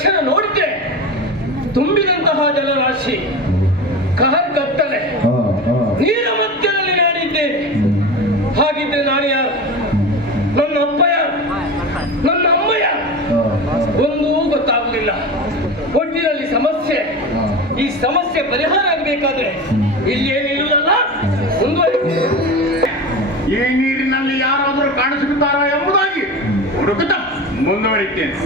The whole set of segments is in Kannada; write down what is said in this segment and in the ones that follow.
ತಕ್ಷಣ ನೋಡಿದ್ರೆ ತುಂಬಿದಂತಹ ಜಲರಾಶಿ, ಕಹರ್ ಕತ್ತಲೆ, ನೀರ ಮಧ್ಯದಲ್ಲಿ ನಾನಿದ್ದೇನೆ. ಹಾಗಿದ್ರೆ ನಾನು ಯಾರು? ನನ್ನ ಅಪ್ಪ ಯಾರು? ನನ್ನ ಅಮ್ಮ ಯಾರು? ಒಂದೂ ಗೊತ್ತಾಗುವುದಿಲ್ಲ. ಒಟ್ಟಿನಲ್ಲಿ ಸಮಸ್ಯೆ. ಈ ಸಮಸ್ಯೆ ಪರಿಹಾರ ಆಗಬೇಕಾದ್ರೆ ಇಲ್ಲೇನಿರುವುದಲ್ಲ, ಮುಂದುವರಿಕೆ. ಈ ನೀರಿನಲ್ಲಿ ಯಾರಾದರೂ ಕಾಣಿಸುತ್ತಾರಾ ಎಂಬುದಾಗಿ ಹುಡುಕುತ್ತಾ ಮುಂದುವರಿತೇನೆ.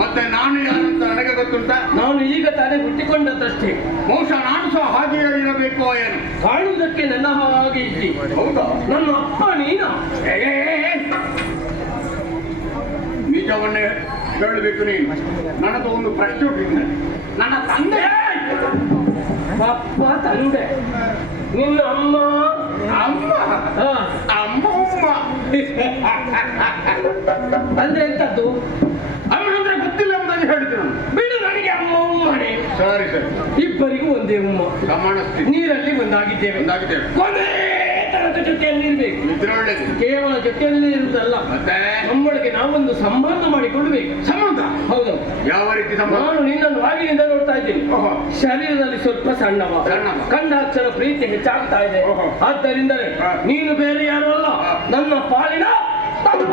ಮತ್ತೆ ನಾನು ಯಾರಂತ ನನಗೆ ಗೊತ್ತುಂಟ? ನಾನು ಈಗ ತಾನೇ ಹುಟ್ಟಿಕೊಂಡದ್ದಷ್ಟೇ. ಬಹುಶಃ ನಾನು ಸಹ ಹಾಗೆ ಇರಬೇಕು ಏನು? ಕಾಣುವುದಕ್ಕೆ ನನ್ನ ಹಾಗೆ ಇದ್ದಿ. ಹೌದಾ? ನನ್ನ ಅಪ್ಪ ನೀನ? ನಿಜವನ್ನೇ ಹೇಳಬೇಕು ನೀನು. ನನ್ನದು ಒಂದು ಪ್ರಶ್ನೆ ಹುಟ್ಟಿದೆ. ನನ್ನ ತಂದೆ ಅಪ್ಪ ತಂದೆ, ನಿನ್ನ ಅಮ್ಮ ಅಮ್ಮ ಅಮ್ಮ ಅಂದ್ರೆ ಎಂತದ್ದು? ಅಮ್ಮ ಅಂದ್ರೆ ಗೊತ್ತಿಲ್ಲ ಎಂಬುದಾಗಿ ಹೇಳಿದ್ರು. ಬಿಡು, ನನಗೆ ಅಮ್ಮ ಉಮ್ಮನೆ. ಸರಿ ಸರಿ, ಇಬ್ಬರಿಗೂ ಒಂದೇ ಉಮ್ಮ. ನೀರಲ್ಲಿ ಒಂದಾಗಿದ್ದೇವೆ. ಕೊನೆ ತನಕ ಜೊತೆಯಲ್ಲಿ ಇರ್ಬೇಕು. ಕೇವಲ ಜೊತೆಯಲ್ಲಿ ಇರುವುದಲ್ಲ, ಮತ್ತೆ ನಮ್ಮೊಳಗೆ ನಾವೊಂದು ಸಂಬಂಧ ಮಾಡಿಕೊಳ್ಬೇಕು. ಸಂಬಂಧ? ಹೌದು. ಯಾವ ರೀತಿ ಸಂಬಂಧ? ನಾನು ನಿನ್ನನ್ನು ಆಗಿನಿಂದ ನೋಡ್ತಾ ಇದ್ದೀನಿ. ಶರೀರದಲ್ಲಿ ಸ್ವಲ್ಪ ಸಣ್ಣವ, ಕಂಡಾಕ್ಷರ ಪ್ರೀತಿ ಹೆಚ್ಚಾಗ್ತಾ ಇದೆ. ಆದ್ದರಿಂದಲೇ ನೀನು ಬೇರೆ ಯಾರು ಅಲ್ಲ, ನನ್ನ ಪಾಲಿನ ತಮ್ಮ.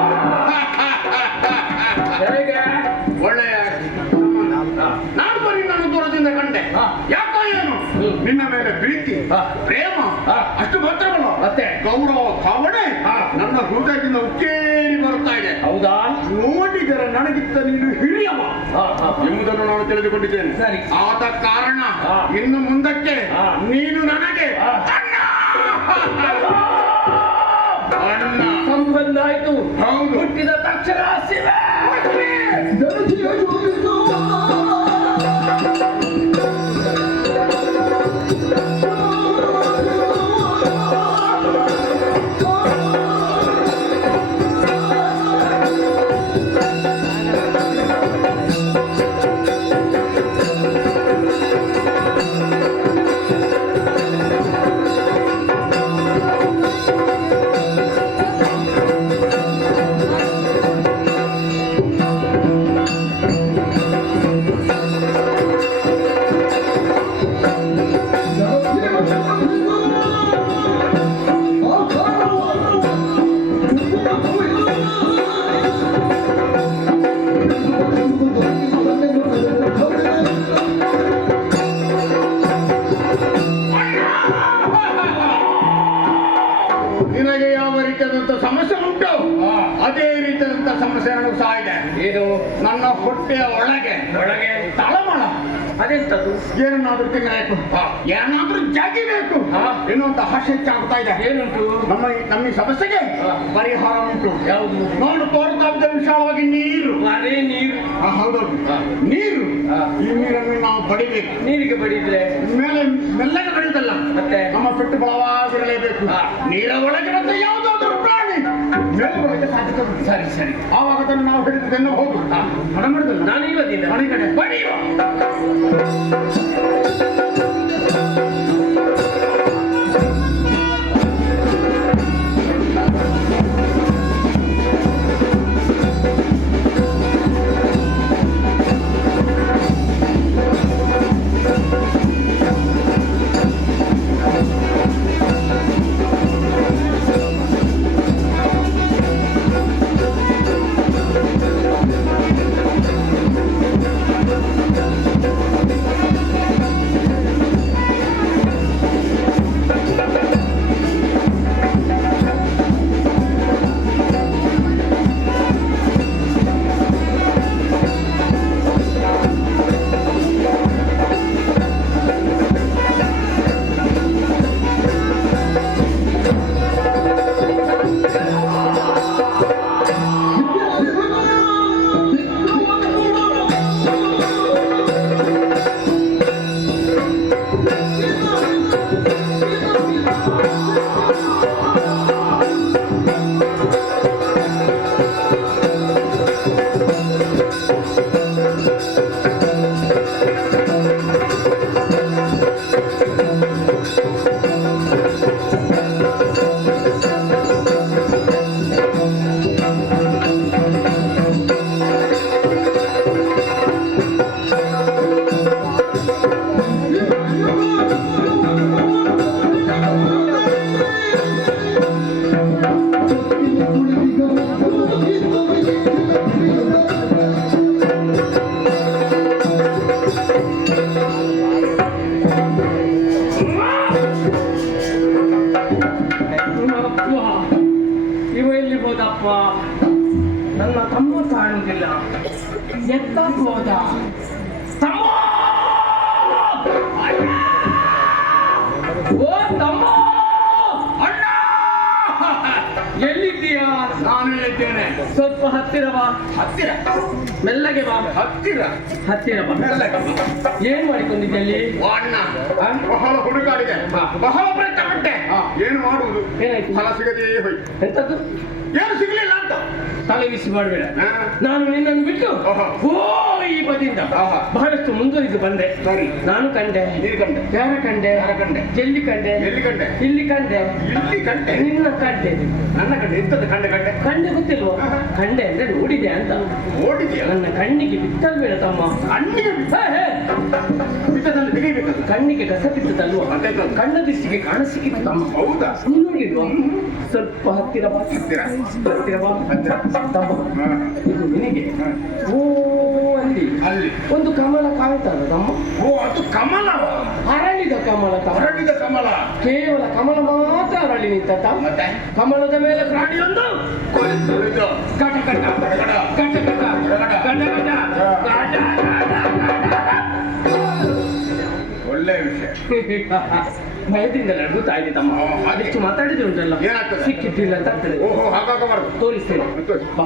ಹೇಗೆ? ಒಳ್ಳೆಯ ನಾನು ಬರೀ ನನ್ನ ದೂರದಿಂದ ಕಂಡೆ. ಯಾಕೋ ಏನು ನಿನ್ನ ಮೇಲೆ ಪ್ರೀತಿ ಪ್ರೇಮ ಅಷ್ಟು ಮಾತ್ರವಲ್ಲ, ಮತ್ತೆ ಗೌರವ ಭಾವನೆ ನನ್ನ ಹೃದಯದಿಂದ ಉಕ್ಕೇರಿ ಬರುತ್ತಾ ಇದೆ. ಹೌದಾ? ನೋಡಿದರೆ ನನಗಿಂತ ನೀನು ಹಿರಿಯವ ಎಂಬುದನ್ನು ನಾನು ತಿಳಿದುಕೊಂಡಿದ್ದೇನೆ. ಸರಿ. ಆದ ಕಾರಣ ಇನ್ನು ಮುಂದಕ್ಕೆ ನೀನು ನನಗೆ ಅಣ್ಣ ಸಂಬಂಧ ಆಯ್ತು. ಹೌದು. ಹುಟ್ಟಿದ ತಕ್ಷಣ ಶಿವ ನಿನಗೆ ಯಾವ ರೀತಿಯಾದಂತ ಸಮಸ್ಯೆ ಉಂಟು ಅದೇ ರೀತಿಯಾದಂತ ಸಮಸ್ಯೆ ನನಗೆ ಸಹ ಇದೆ. ಏನು? ನನ್ನ ಹೊಟ್ಟೆಯ ಒಳಗೆ ತಳಮಳ. ಅದೆಂತದ್ದು? ಏನನ್ನಾದ್ರೂ ತಿನ್ನಬೇಕು, ಏನಾದ್ರೂ ಜಾಗಿಬೇಕು ಎನ್ನುವಂತ ಆಸೆ ಹೆಚ್ಚಾಗ್ತಾ ಇದೆ. ಏನುಂಟು? ನಮ್ಮ ಈ ಸಮಸ್ಯೆಗೆ ಪರಿಹಾರ ಉಂಟು. ಯಾವುದು? ನಾನು ತೋರ್ತಾ ಇದ್ದ ವಿಶಾಲವಾಗಿ ನೀರು. ಅದೇ ನೀರು? ಹೌದೌದು, ನೀರು. ಈ ನೀರನ್ನು ನಾವು ಬಡಿಬೇಕು. ನೀರಿಗೆ ಬಡಿದ್ರೆ ಮೇಲೆ ಮೆಲ್ಲಗೆ ಬಡಿದಲ್ಲ, ಮತ್ತೆ ನಮ್ಮ ಪೆಟ್ಟು ಬಲವಾಗಿರಲೇಬೇಕು. ನೀರ ಒಳಗಿರಂತ ಯಾವುದಾದ್ರೂ ಪ್ರಾಣಿ ಮೇಲುಗಳಿಗೆ ಸಾಧ್ಯತೆ. ಸರಿ ಸರಿ, ಆವಾಗ ಅದನ್ನು ನಾವು ಹಿಡಿದನ್ನು ಹೋಗು. ನಾನು ಇವತ್ತಿಂದ ಮನೆ ಕಡೆ ಬಡಿಯುವ. ಇವ ಎಲ್ಲಿ ಹೋದಪ್ಪ? ನನ್ನ ತಮ್ಮ ಕಾಣುವುದಿಲ್ಲ. ಎತ್ತ ಹೋದ? ತಮ್ಮ! ಓ ತಮ್ಮ! ಅಣ್ಣ! ಎಲ್ಲಿದ್ದೀಯಾ? ನಾನು ಇದ್ದೇನೆ. ಸ್ವಲ್ಪ ಹತ್ತಿರ ಬಾ. ಹತ್ತಿರ? ಮೆಲ್ಲಗೆ ಬಾ. ಹತ್ತಿರ? ಹತ್ತಿರ ಬಾ. ಮೆಲ್ಲಗೆ. ಏನ್ ಮಾಡಿಕೊಂಡಿದ್ದಲ್ಲಿ? ಓ ಅಣ್ಣ, ಆ? ಬಹಳ ಹುಡುಗಾಡಿದೆ, ಬಹಳ ಪ್ರಯತ್ನ ಪಟ್ಟೆ. ಏನು ಮಾಡುವುದು? ಏನಾಯ್ತು? ಫಲ ಸಿಗದೇ ಹೋಯ್ತು. ಎಂತದ್ದು? ಏನು ಸಿಗ್ಲಿಲ್ಲ ಅಂತ ತಲೆ ಬಿಸಿ ಮಾಡಬೇಡ. ಹಾ. ನಾನು ನಿನ್ನನ್ನು ಬಿಟ್ಟು ಆಹಾ. ಓ ಈ ಬದಿಯಿಂದ ಆಹಾ. ಬಹಳಷ್ಟು ಮುಂದುವರಿದು ಬಂದೆ. ಸರಿ. ನಾನು ಕಂಡೆ. ನೀನು ಕಂಡೆ? ಯಾರ ಕಂಡೆ? ಯಾರ ಕಂಡೆ? ಎಲ್ಲಿ ಕಂಡೆ? ಎಲ್ಲಿ ಕಂಡೆ? ಇಲ್ಲಿ ಕಂಡೆ. ಇಲ್ಲಿ ಕಂಡೆ? ನಿನ್ನ ಕಂಡೆ. ನನ್ನ ಕಂಡೆ? ಎಂತದ್ದು ಕಂಡೆ? ಕಂಡೆ ಕಂಡೆ ಗೊತ್ತಿಲ್ವೋ? ಆಹಾ. ಕಂಡೆ ಅಂದ್ರೆ ನೋಡಿದೆ ಅಂತ. ಓಡಿದ್ಯಾ? ನನ್ನ ಕಣ್ಣಿಗೆ ಬಿತ್ತಲ್ಬೇಡ ತಮ್ಮ. ಕಣ್ಣಿಗೆ ಹೇ, ಹೇ. ಬಿಟ್ಟದಲ್ಲಿ ತೆಗಿಬೇಕಲ್ಲ. ಕಣ್ಣಿಗೆ ಕಸ ಬಿತ್ತದಲ್ವ? ಮತ್ತೆ ಎಂತದ್ದು? ಕಣ್ಣ ದೃಷ್ಟಿಗೆ ಕಾಣಸಿಕ್ಕಿತ್ತು ತಮ್ಮ. ಹೌದಾ? ನೀನು ನೋಡಿಲ್ವಾ? ಸ್ವಲ್ಪ ಹತ್ತಿರ ಬಾ. ಹತ್ತಿರ? ಹತ್ತಿರ ಬಾ. ಹತ್ತಿರ. ತಮ್ಮ, ಹಾ. ಇದು ನಿನಗೆ. ಹಾ. ಓ ಅಲ್ಲಿ ಅಲ್ಲಿ ಒಂದು ಕಮಲ ಕಾಣ್ತದ ತಮ್ಮ. ಓ ಅದು ಕಮಲ, ಅರಳಿದ ಕಮಲ ತಮ್ಮ. ಹರಡಿದ ಕಮಲ. ಕೇವಲ ಕಮಲ ಮಾತ್ರ ಅರಳಿ ನಿಂತ ಮತ್ತೆ ಕಮಲದ ಮೇಲೆ ಪ್ರಾಣಿಯೊಂದು ಕುಳಿತು ಕಟ ಕಟ ಕಟ ಕಟ ಕಟ ಕಟ ಒಳ್ಳೆ ವಿಷಯ. ಭಯದಿಂದ ನಡುತ್ತಾ ಇದೆ ತಮ್ಮ. ಹಾಗೆ. ಹೆಚ್ಚು ಮಾತಾಡಿದ್ರೆ ಉಂಟಲ್ಲ ಏನಾಗ್ತದೆ? ಸಿಕ್ಕಿಟ್ಟಿಲ್ಲ ಅಂತ ಆಗ್ತದೆ. ಓಹೋ ಹಾಗಾಗಬಾರ್ದು. ತೋರಿಸ್ತೇನೆ. ಬಾ ಬಾ.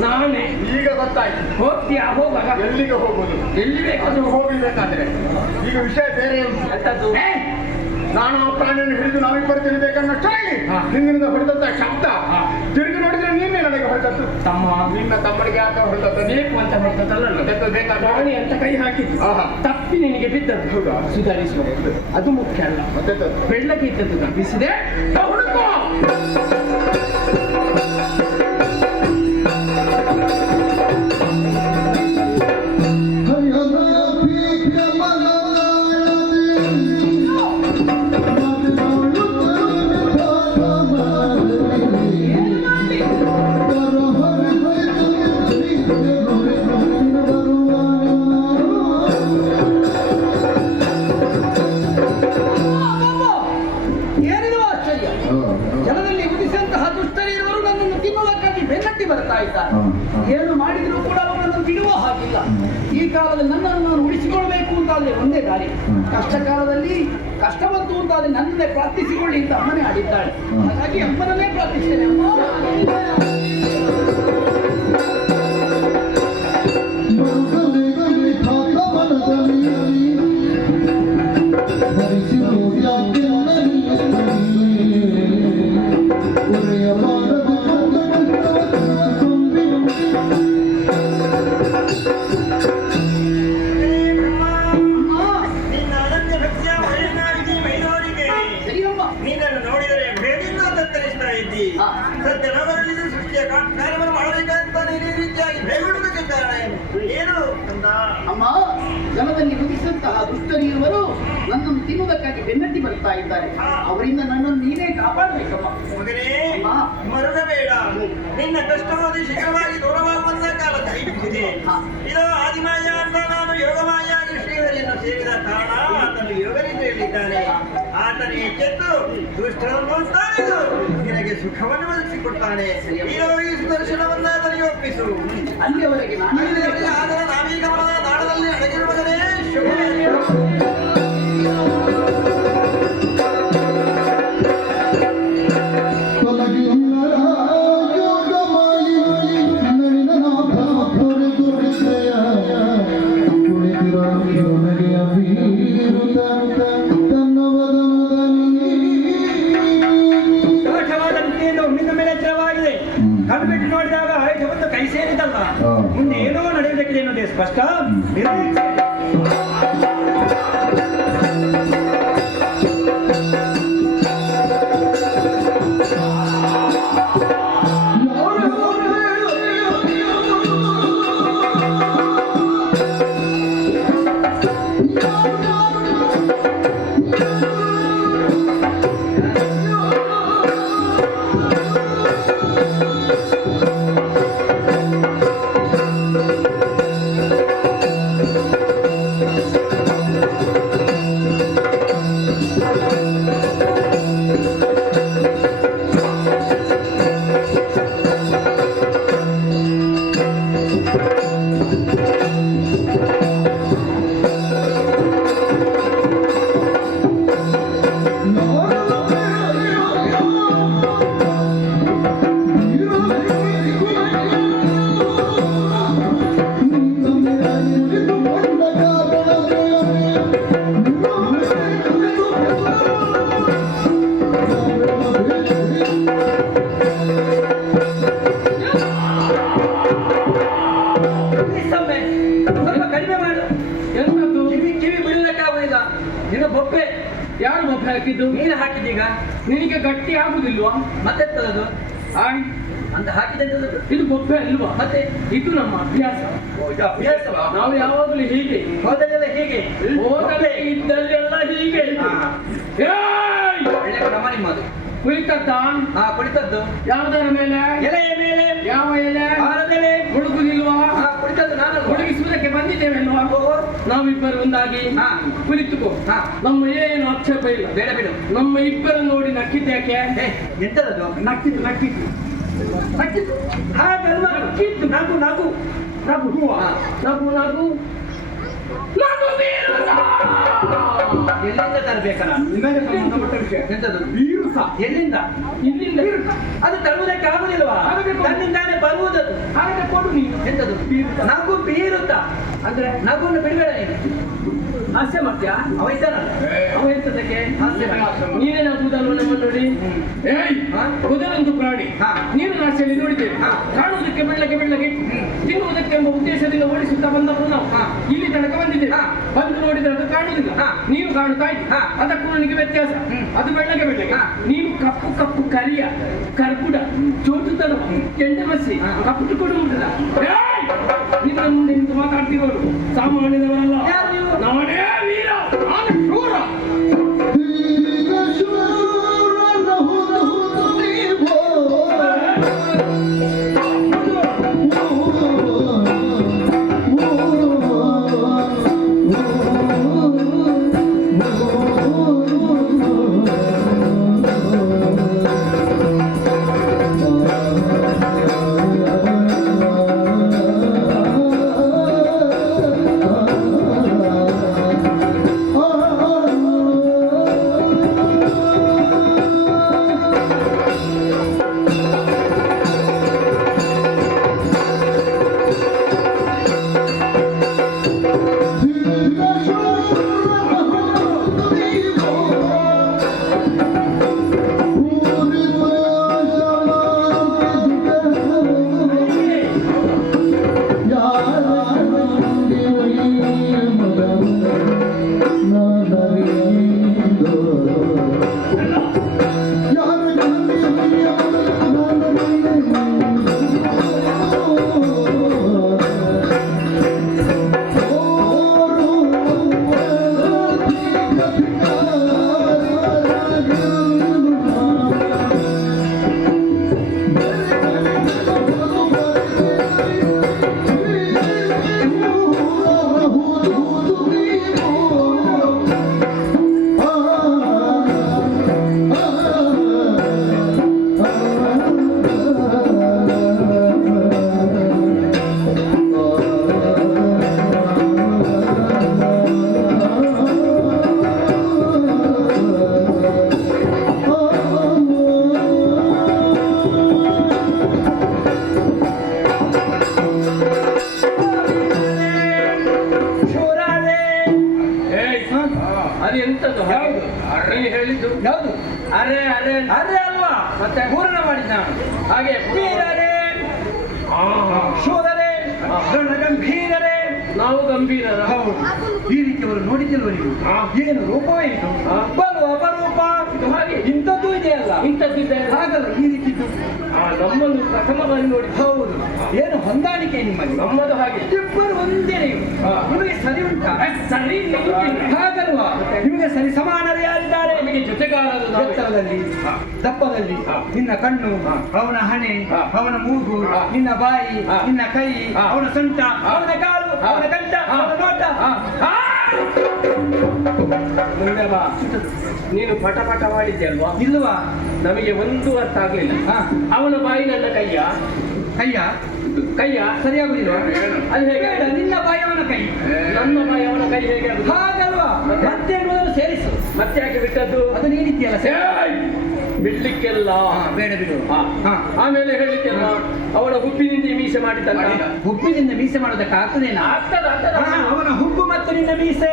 ನಾನೇ ಈಗ ಗೊತ್ತಾಯ್ತು. ಹೋಗ್ತೀಯಾ? ಹೋಗುವಾಗ ಎಲ್ಲಿಗೆ ಹೋಗುದು? ಎಲ್ಲಿ ಬೇಕಾದ್ರೂ ಹೋಗಬೇಕಾದ್ರೆ ಈಗ ವಿಷಯ ಬೇರೆ ಉಂಟು. ಎಂತದ್ದು? ನಾನು ಆ ಪ್ರಾಣಿಯನ್ನು ಹಿಡಿದು ನಾವಿಬ್ಬರು ತಿನ್ನಬೇಕನ್ನಷ್ಟರಲ್ಲಿ ಹಿಂದಿನಿಂದ ಹೊಡೆದಂತ ಶಬ್ದ ತಿರುಗಿ ನೋಡಿದ್ರೆ ನೀನೇ ನನಗೆ ಹೊಡೆದದ್ದು. ತಮ್ಮ, ನಿನ್ನ ತಮ್ಮನಿಗೆ ಯಾಕೆ ಹೊಡೆದದ್ದು? ಬೇಕು ಅಂತ ಹೊರತಲ್ಲ ಬೇಕಾದ ಪ್ರಾಣಿ ಅಂತ ಕೈ ಹಾಕಿದ್ದು ತಪ್ಪಿ ನಿನಗೆ ಬಿದ್ದದ್ದು. ಹೌದಾ? ಸುಧಾರಿಸುವ ಅದು ಮುಖ್ಯ ಅಲ್ಲ. ಮತ್ತೆ ಬೆಳ್ಳಗೆ ಇದ್ದದ್ದು ತಪ್ಪಿಸಿದೆ ಹುಡುಕೋ. ಇದ್ದಾರೆ. ಏನು ಮಾಡಿದ್ರು ಕೂಡ ಅವರನ್ನು ಬಿಡುವ ಹಾಗಿಲ್ಲ. ಈ ಕಾಲದಲ್ಲಿ ನನ್ನನ್ನು ನಾನು ಉಳಿಸಿಕೊಳ್ಬೇಕು ಅಂತಾದ್ರೆ ಒಂದೇ ದಾರಿ. ಕಷ್ಟ ಕಾಲದಲ್ಲಿ ಕಷ್ಟ ಬಂತು ಅಂತಾದ್ರೆ ನನ್ನನ್ನೇ ಪ್ರಾರ್ಥಿಸಿಕೊಳ್ಳಿ ಅಂತ ಅಮ್ಮನೇ ಆಡಿದ್ದಾಳೆ. ಹಾಗಾಗಿ ಅಮ್ಮನನ್ನೇ ಪ್ರಾರ್ಥಿಸ್ತೇನೆ. ಅಮ್ಮ ನೀನನ್ನು ನೋಡಿದರೆ ಭೇದಿಯಿಂದ ತತ್ತರಿಸ್ತಾ ಇದ್ದಿ. ಸತ್ಯ ನಗರದಲ್ಲಿ ಸೃಷ್ಟಿಯ ಕಾರ್ಯವನ್ನು ಮಾಡಬೇಕಂತ ನೀನು ಈ ರೀತಿಯಾಗಿ ಬೇಗುಡುವುದಕ್ಕೆ ಕಾರಣ ಏನು ಅಂತ? ಅಮ್ಮ, ಜನದಲ್ಲಿ ನುಡಿಸಂತಹ ದುಷ್ಟರಿರುವರು ನನ್ನನ್ನು ತಿನ್ನುವುದಕ್ಕಾಗಿ ಬೆನ್ನಟ್ಟಿ ಬರ್ತಾ ಇದ್ದಾರೆ. ಅವರಿಂದ ನನ್ನನ್ನು ನೀನೇ ಕಾಪಾಡಬೇಕಮ್ಮ. ಮಗನೇ, ಮರುಗಬೇಡ. ನಿನ್ನ ಕಷ್ಟವಾದಿ ಶೀಘ್ರವಾಗಿ ದೂರವಾಗುವಂತ ಕಾಲ ಸಮೀಪಿಸಿದೆ. ಇದು ಆದಿಮಾಯ ಅಂತ ನಾನು ಯೋಗಮಾಯಾಗಿ ಶ್ರೀಹರಿಯನ್ನು ಸೇರಿದ ಕಾರಣ ಆತನು ಯೋಗನಿದ್ರೆಯಲ್ಲಿದ್ದಾನೆ. ಆತನ ಎಚ್ಚೆತ್ತು ದುಷ್ಟರನ್ನು ತಾಳಿದು ನಿನಗೆ ಸುಖವನ್ನು ಒದಗಿಸಿಕೊಡ್ತಾನೆ. ಈ ಸುದರ್ಶನವನ್ನ ಆತನಿಗೆ ಒಪ್ಪಿಸು. ಅಲ್ಲಿಯವರೆಗೆ ನಾನು ಆದರೆ ನಾವೀಗ ಮನದ ನಾಡದಲ್ಲಿ ಅಡಗಿರುವುದನೇ ಶುಭ. ಕಣ್ಬಿಟ್ಟು ನೋಡಿದಾಗ ಜಗತ್ತು ಕೈ ಸೇರಿದಲ್ಲ, ಮುಂದೆ ಏನೋ ನಡೆಯಬೇಕಿದೆ ಅನ್ನೋದೇ ಸ್ಪಷ್ಟ. ಬೊಪ್ಪೆ ಯಾರು ಬೊಪ್ಪೆ ಹಾಕಿದ್ದು? ನೀನು ಹಾಕಿದ್ದೀಗ ನಿನಗೆ ಗಟ್ಟಿ ಆಗುದಿಲ್ವಾ? ಮತ್ತೆತ್ತದದು ಆಡಿ ಅಂತ ಹಾಕಿದಂತದ್ದು ಇದು ಬೊಪ್ಪೆ ಅಲ್ವಾ? ಮತ್ತೆ ಇದು ನಮ್ಮ ಅಭ್ಯಾಸ. ಅಭ್ಯಾಸವಾ? ನಾವು ಯಾವಾಗಲೂ ಹೀಗೆ ಹೋದಲ್ಲೆಲ್ಲ ಹೀಗೆ ಹೋಗಲೇ ಇದ್ದಲ್ಲೆಲ್ಲ ಹೀಗೆ. ಏಯ್! ಒಳ್ಳೆ ಕ್ರಮ ನಿಮ್ಮದು. ಕುಳಿತದ್ದ? ಕುಳಿತದ್ದು ಯಾವುದರ ಮೇಲೆ? ಎಲೆಯ ಮೇಲೆ. ಯಾವ ಎಲೆ? ಆರದೆಲೆ. ಹುಡುಗುದಿಲ್ವಾ? ಕುಳಿತದ್ದು ನಾನು ಹುಡುಗಿಸುವುದಕ್ಕೆ ಬಂದಿದ್ದೇವೆ ಅಲ್ವಾ? ನಾವಿಬ್ಬರು ಒಂದಾಗಿ ಕುಳಿತುಕೋ. ನಮ್ಮ ಏನು ಆಕ್ಷೇಪ ಇಲ್ಲ. ಬೇಡ ಬಿಡು. ನಮ್ಮ ಇಬ್ಬರು ನೋಡಿ ನಕ್ಕಿದ್ಯಾಕೆ? ಎಂತದದು? ನಕ್ಕಿದ್ದು ನಕ್ಕಿದ್ದು ನಕ್ಕಿದ್ದು ಹಾಗಲ್ವಾ? ನಕ್ಕಿದ್ದು ನಗು ನಗು ನಗು ಹೂವ ನಗು ನಗು ನಗು ವೀರಸ. ಎಲ್ಲಿಂದ ತರಬೇಕಲ್ಲ? ಎಂತದು? ವೀರಸ ಎಲ್ಲಿಂದ? ಇಲ್ಲಿಂದ. ಅದು ತರುವುದಕ್ಕೆ ಆಗುದಿಲ್ವಾ? ತನ್ನಿಂದಾನೆ ಬರುವುದದು. ಹಾಗಾದ್ರೆ ಕೊಡು ನೀನು. ಎಂತದು? ನಗು ಬೀರುತ್ತ. ಅಂದ್ರೆ ನಗುವನ್ನು ಬಿಡಬೇಡ ನೀನು. ಹಾಸ್ಯ ಮಾಡ್ತೀಯಾ? ಅವ ಇದ್ದಾನಲ್ಲ, ಅವ ಎಂತದಕ್ಕೆ ಹಾಸ್ಯ ನೀನೇ ನಗುವುದಲ್ವ ನಮ್ಮ ನೋಡಿ? ಏಯ್, ಕುದುರೊಂದು ಪ್ರಾಣಿ. ನೀನು ನಾಶಲ್ಲಿ ನೋಡಿದ್ದೇವೆ. ಕಾಣುವುದಕ್ಕೆ ಬೆಳ್ಳಗೆ ಬೆಳ್ಳಗೆ, ತಿನ್ನುವುದಕ್ಕೆ ಎಂಬ ಉದ್ದೇಶದಿಂದ ಓಡಿಸುತ್ತಾ ಬಂದವರು ನಾವು ಇಲ್ಲಿ ತನಕ ಬಂದಿದ್ದೇವೆ. ಬಂದು ನೋಡಿದ್ರೆ ಅದು ಕಾಣುವುದಿಲ್ಲ, ನೀನು ಕಾಣುತ್ತಾ ಇದ್ದ. ಅದಕ್ಕೂ ನನಗೆ ವ್ಯತ್ಯಾಸ. ಅದು ಬೆಳ್ಳಗೆ ಬೆಳ್ಳಗೆ, ನೀನು ಕಪ್ಪು ಕಪ್ಪು ಕರಿಯ ಕರ್ಪುಡ ಚೋಟುತನ ಕೆಂಡಮಸಿ ಕಪ್ಪು ಕೊಡುವುದಿಲ್ಲ. ನಿನ್ನ ಮುಂದೆ ನಿಂತು ಮಾತಾಡ್ತಿರೋರು ಸಾಮಾನ್ಯದವರಲ್ಲ. ನಾನೇ ವೀರ, ನಾನು ಶೂರ. ಅದೆಂತದ್ದು ಯಾವುದು? ನೀನು ಹೇಳಿದ್ದು ಯಾವುದು? ಅರೆ ಅರೆ ಅರೆ ಅಲ್ವಾ ಮತ್ತೆ? ಪೂರ್ಣ ಮಾಡಿದ ನಾನು. ಹಾಗೆ ವೀರರೇ, ಶೂರರೇ, ಗಂಭೀರರೇ. ನಾವು ಗಂಭೀರರ. ಹೌದು, ಈ ರೀತಿ ಅವರು ನೋಡಿದ್ದಿಲ್ವ ನೀವು? ಏನು ರೂಪವೇ ಇದು? ಬಲು ಅಪರೂಪ. ಇದು ಹಾಗೆ ಇಂಥದ್ದು ಇದೆಯಲ್ಲ, ಇಂಥದ್ದಿದೆ ಹಾಗಲ್ಲ ಈ ರೀತಿದ್ದು. ನಮ್ಮನ್ನು ಪ್ರಥಮ ಬಾರಿ ನೋಡಿ. ಹೌದು, ಏನು ಹೊಂದಾಣಿಕೆ ನಿಮ್ಮಲ್ಲಿ? ನಮ್ಮದು ಹಾಗೆ ಇಬ್ಬರು ಒಂದೇ ನೀವು. ನಿಮಗೆ ಸರಿ ಉಂಟಾ? ಸರಿ ಹಾಗಲ್ವಾ? ನಿಮಗೆ ಸರಿ ಸಮಾನರು ಯಾರಿದ್ದಾರೆ? ನಮಗೆ ಜೊತೆಗಾರರು ನಾವೇ. ಎತ್ತರದಲ್ಲಿ, ದಪ್ಪದಲ್ಲಿ, ನಿನ್ನ ಕಣ್ಣು, ಅವನ ಹಣೆ, ಅವನ ಮೂಗು, ನಿನ್ನ ಬಾಯಿ, ನಿನ್ನ ಕೈ, ಅವನ ಸೊಂಟ, ಅವನ ಕಾಲು, ಅವನ ಕಂಠ, ಅವನ ನೋಟ. ಮುಂದೆ ಬಾ. ನೀನು ಪಟ ಪಟ ಮಾಡಿದ್ದೆ ಇಲ್ವಾ? ನಮಗೆ ಒಂದು ಅರ್ಥ ಆಗ್ಲಿಲ್ಲ. ಅವನ ಬಾಯಿ ನನ್ನ ಕೈಯ ಕೈಯ ಕೈಯ ಸರಿಯಾಗುದಿಲ್ವಾ? ಅದು ಹೇಗೆ? ಬೇಡ, ನಿನ್ನ ಬಾಯಿ ಅವನ ಕೈ, ನನ್ನ ಬಾಯಿ ಅವನ ಕೈ ಹೇಗೆ ಆಗುದು? ಹಾಗಲ್ವಾ? ಮತ್ತೆ ಅನ್ನೋದನ್ನು ಸೇರಿಸು. ಮತ್ತೆ ಯಾಕೆ ಬಿಟ್ಟದ್ದು? ಅದು ನೀಡಿದ್ಯಲ್ಲ ಬಿಡ್ಲಿಕ್ಕೆಲ್ಲ ಬೇಡ ಬಿಡು. ಆಮೇಲೆ ಹೇಳಿದ್ದೆಲ್ಲ ಅವನ ಹುಬ್ಬಿನಿಂದ ಈ ಮೀಸೆ ಮಾಡಿದ್ದಲ್ಲ. ಹುಬ್ಬಿನಿಂದ ಮೀಸೆ ಮಾಡೋದಕ್ಕೆ ಆಗ್ತದೇನಾ? ಅವನ ಹುಬ್ಬು ಮತ್ತು ನಿನ್ನ ಮೀಸೆ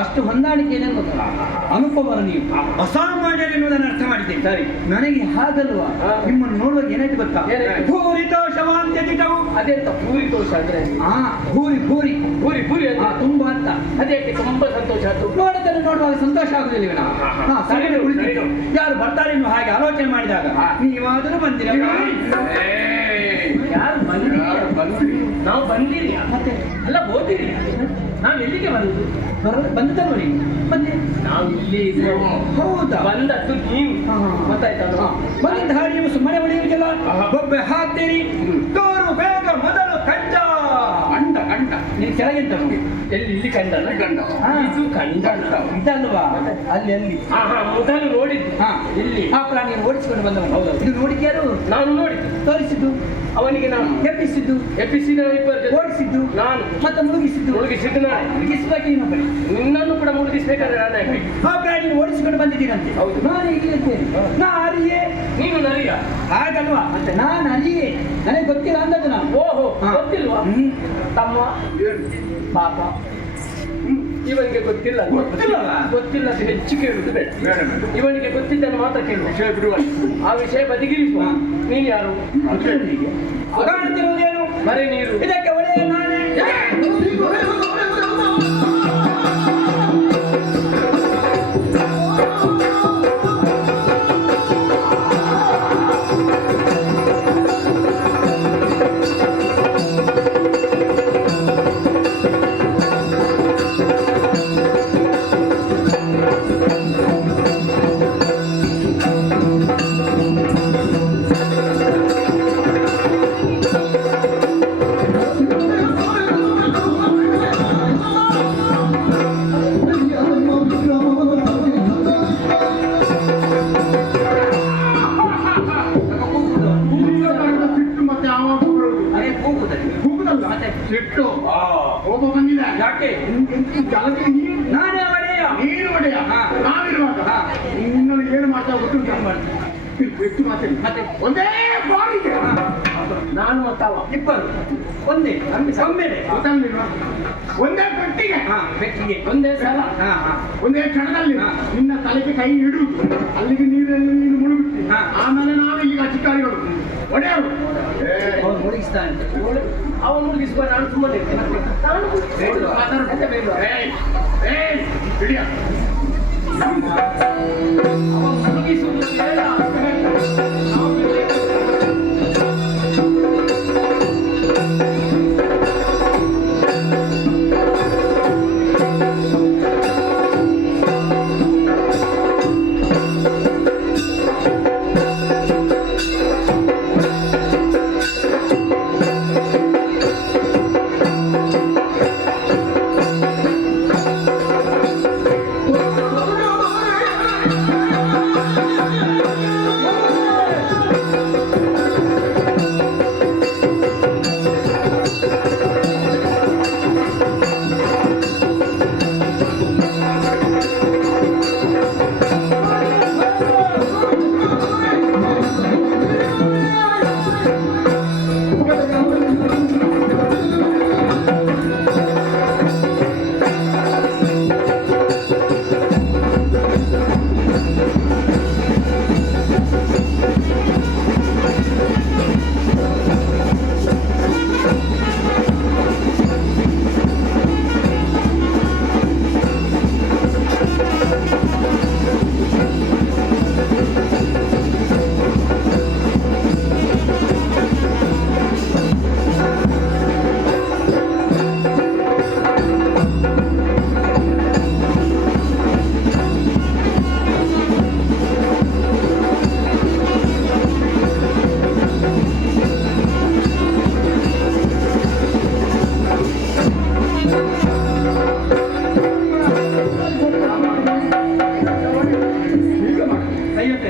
ಅಷ್ಟು ಹೊಂದಾಣಿಕೆ ಗೊತ್ತಲ್ಲ. ಅನುಪಮರು ನೀವು ಅಸಾಮಾನ್ಯರು ಎನ್ನುವುದನ್ನು ಅರ್ಥ ಮಾಡಿದ್ದೇನೆ. ಸರಿ, ನನಗೆ ಹಾಗಲ್ವಾ? ನಿಮ್ಮನ್ನು ನೋಡುವಾಗ ಏನಾಯ್ತು ಗೊತ್ತಾ? ಏನಾಯ್ತು? ಭೂರಿ ದೋಷವಾಂತ್ಯ ದಿಟವು. ಅದೆಂತ ಪೂರಿ ದೋಷ ಅಂದ್ರೆ? ಭೂರಿ ಭೂರಿ ಪೂರಿ ಪೂರಿ ಅಂದ್ರೆ ತುಂಬಾ ಅಂತ. ಅದಕ್ಕೆ ತುಂಬಾ ಸಂತೋಷ ಆಯ್ತು. ನೋಡೋದನ್ನು ನೋಡುವಾಗ ಸಂತೋಷ ಆಗುದಿಲ್ಲ. ಯಾರು ಬರ್ತಾರೆ ನೀವು ಹಾಗೆ ಆಲೋಚನೆ ಮಾಡಿದಾಗ ನೀವಾದರೂ ಬಂದಿರ. ಯಾರು ಬಂದಿರಿ? ನಾವು ಬಂದಿರಿ ಮತ್ತೆ ಅಲ್ಲ ಓದಿರಿ. ನಾವು ಎಲ್ಲಿಗೆ ಬಂದದ್ದು? ಬಂದದಲ್ವ ನೀವು? ಮತ್ತೆ ನಾವು ಇಲ್ಲಿ ಇದ್ದೇವೆ. ಹೌದಾ? ಬಂದದ್ದು ನೀವು. ಗೊತ್ತಾಯ್ತಲ್ಲ? ಬಂದ ಹಾಗೆ ನೀವು ಸುಮ್ಮನೆ ಹೊಡೆಯುವುದಿಲ್ಲ. ಬೊಬ್ಬೆ ಹಾಕ್ತೀರಿ. ತೋರು ಬೇಗ ಮೊದಲು ಕಂಡ ಕಂಡ ಕಂಡ ನೀನು ಕೆಳಗಿಂತ ಎಲ್ಲಿ? ಇಲ್ಲಿ ಕಂಡಲ್ಲ? ಕಂಡ ಇದು ಕಂಡ ಇದಲ್ವಾ? ಅಲ್ಲಿ ಅಲ್ಲಿ ಮೊದಲು ನೋಡಿದ್ದು ಇಲ್ಲಿ. ಆ ಪ್ರಾಣಿಯನ್ನು ಓಡಿಸಿಕೊಂಡು ಬಂದವನು. ಹೌದು, ಇದು ನೋಡಿದ್ಯಾರು? ನಾನು ನೋಡಿದ್ದು. ತೋರಿಸಿದ್ದು ಅವನಿಗೆ ನಾನು ಎಬ್ಬಿಸಿದ್ದು, ಎಬ್ಬಿಸಿದ ಇಬ್ಬರು ಜೊತೆ ಓಡಿಸಿದ್ದು ನಾನು, ಮತ್ತೆ ಮುಳುಗಿಸಿದ್ದು. ಮುಳುಗಿಸಿದ್ದು ನಾನು. ಮುಳುಗಿಸುವಾಗ ಇನ್ನೊಬ್ಬನೇ. ನಿನ್ನನ್ನು ಕೂಡ ಮುಳುಗಿಸ್ಬೇಕಾದ್ರೆ ನಾನೇ ಆಗ್ಬೇಕು. ಆ ಪ್ರಾಣಿಯನ್ನು ಓಡಿಸಿಕೊಂಡು ಬಂದಿದ್ದೀರಂತೆ. ಹೌದು. ನಾನು ಇಲ್ಲಿದ್ದೇನೆ. ನಾ ಅರಿಯೇ. ನೀನು ನರಿಯ? ಹಾಗಲ್ವಾ? ನಾನು ಅರಿಯೇ. ನನಗೆ ಗೊತ್ತಿಲ್ಲ ಅಂದದ್ದು ನಾನು. ಓಹೋ, ಗೊತ್ತಿಲ್ವಾ? ತಮ್ಮ ಪಾಪ ಇವನಿಗೆ ಗೊತ್ತಿಲ್ಲ. ಗೊತ್ತಿಲ್ಲ ಅಂತ ಹೆಚ್ಚು ಕೇಳುದು ಬೇಡ. ಇವನಿಗೆ ಗೊತ್ತಿದ್ದನ್ನು ಮಾತ್ರ ಕೇಳುವ. ಆ ವಿಷಯ ಬದಿಗಿರಿಸುವ. ನೀನು ಯಾರು? ಕಾಣುತ್ತಿರುವುದೇನು? ಮರೆ ನೀರು. ಇದಕ್ಕೆ ಒಳ್ಳೆಯ ನಾನೇ. ಸಿಟ್ಟು ಮತ್ತೆ ಆವಾಗ ಅದೇ ಕೂಗುದಲ್ಲಿ. ಕೂಗುದಲ್ಲ ಸಿಟ್ಟು ಕೋಪ ಬಂದಿದೆ. ಯಾಕೆ? ಜಲಕ್ಕೆ ನಾನೇ ಒಡೆಯ. ನೀನು ಒಡೆಯ. ನಾವಿರುವಾಗ ನಿನ್ನನ್ನು ಏನು ಮಾಡ್ತಾ ಗೊತ್ತುಂಟ? ಹೆಚ್ಚು ಮಾತೇನು? ಮತ್ತೆ ಒಂದೇ ಬಾರಿಗೆ ನಾನು ಮತ್ತವ ಇಬ್ಬರು ಒಂದೇ ಒಮ್ಮೆಲೆ ಗೊತ್ತಲ್ವಾ? ಒಂದೇ ಪೆಟ್ಟಿಗೆ ಬೆಕ್ಕಿಗೆ ಒಂದೇ ಸಲ ಒಂದೇ ಕ್ಷಣದಲ್ಲಿ ನಿನ್ನ ತಲೆಗೆ ಕೈ ಇಡುವುದು, ಅಲ್ಲಿಗೆ ನೀರಲ್ಲಿ ನೀನು ಮುಳುಗುತ್ತಿ. ಆಮೇಲೆ ನಾವು ಈಗ ಅಧಿಕಾರಿಗಳು ಒಡೆಯರು. ಅವ್ರು ಮುಳುಗಿಸ್ತಾನೆ. ಅವನು ಮುಗಿಸುವ ನಾನು ಸುಮ್ಮನೆ ಇರ್ತೇನೆ. ನಾನು ಬೇಡ್ವಾ? ಮಾತಾಡ್ತಾ ಬೇಡ್ವಾ? ಹಿಡಿಯ ಅವನು ಮುಗಿಸುವುದು ಬೇಡ. ನಾವು ಬಿಡ್ಬೇಕು.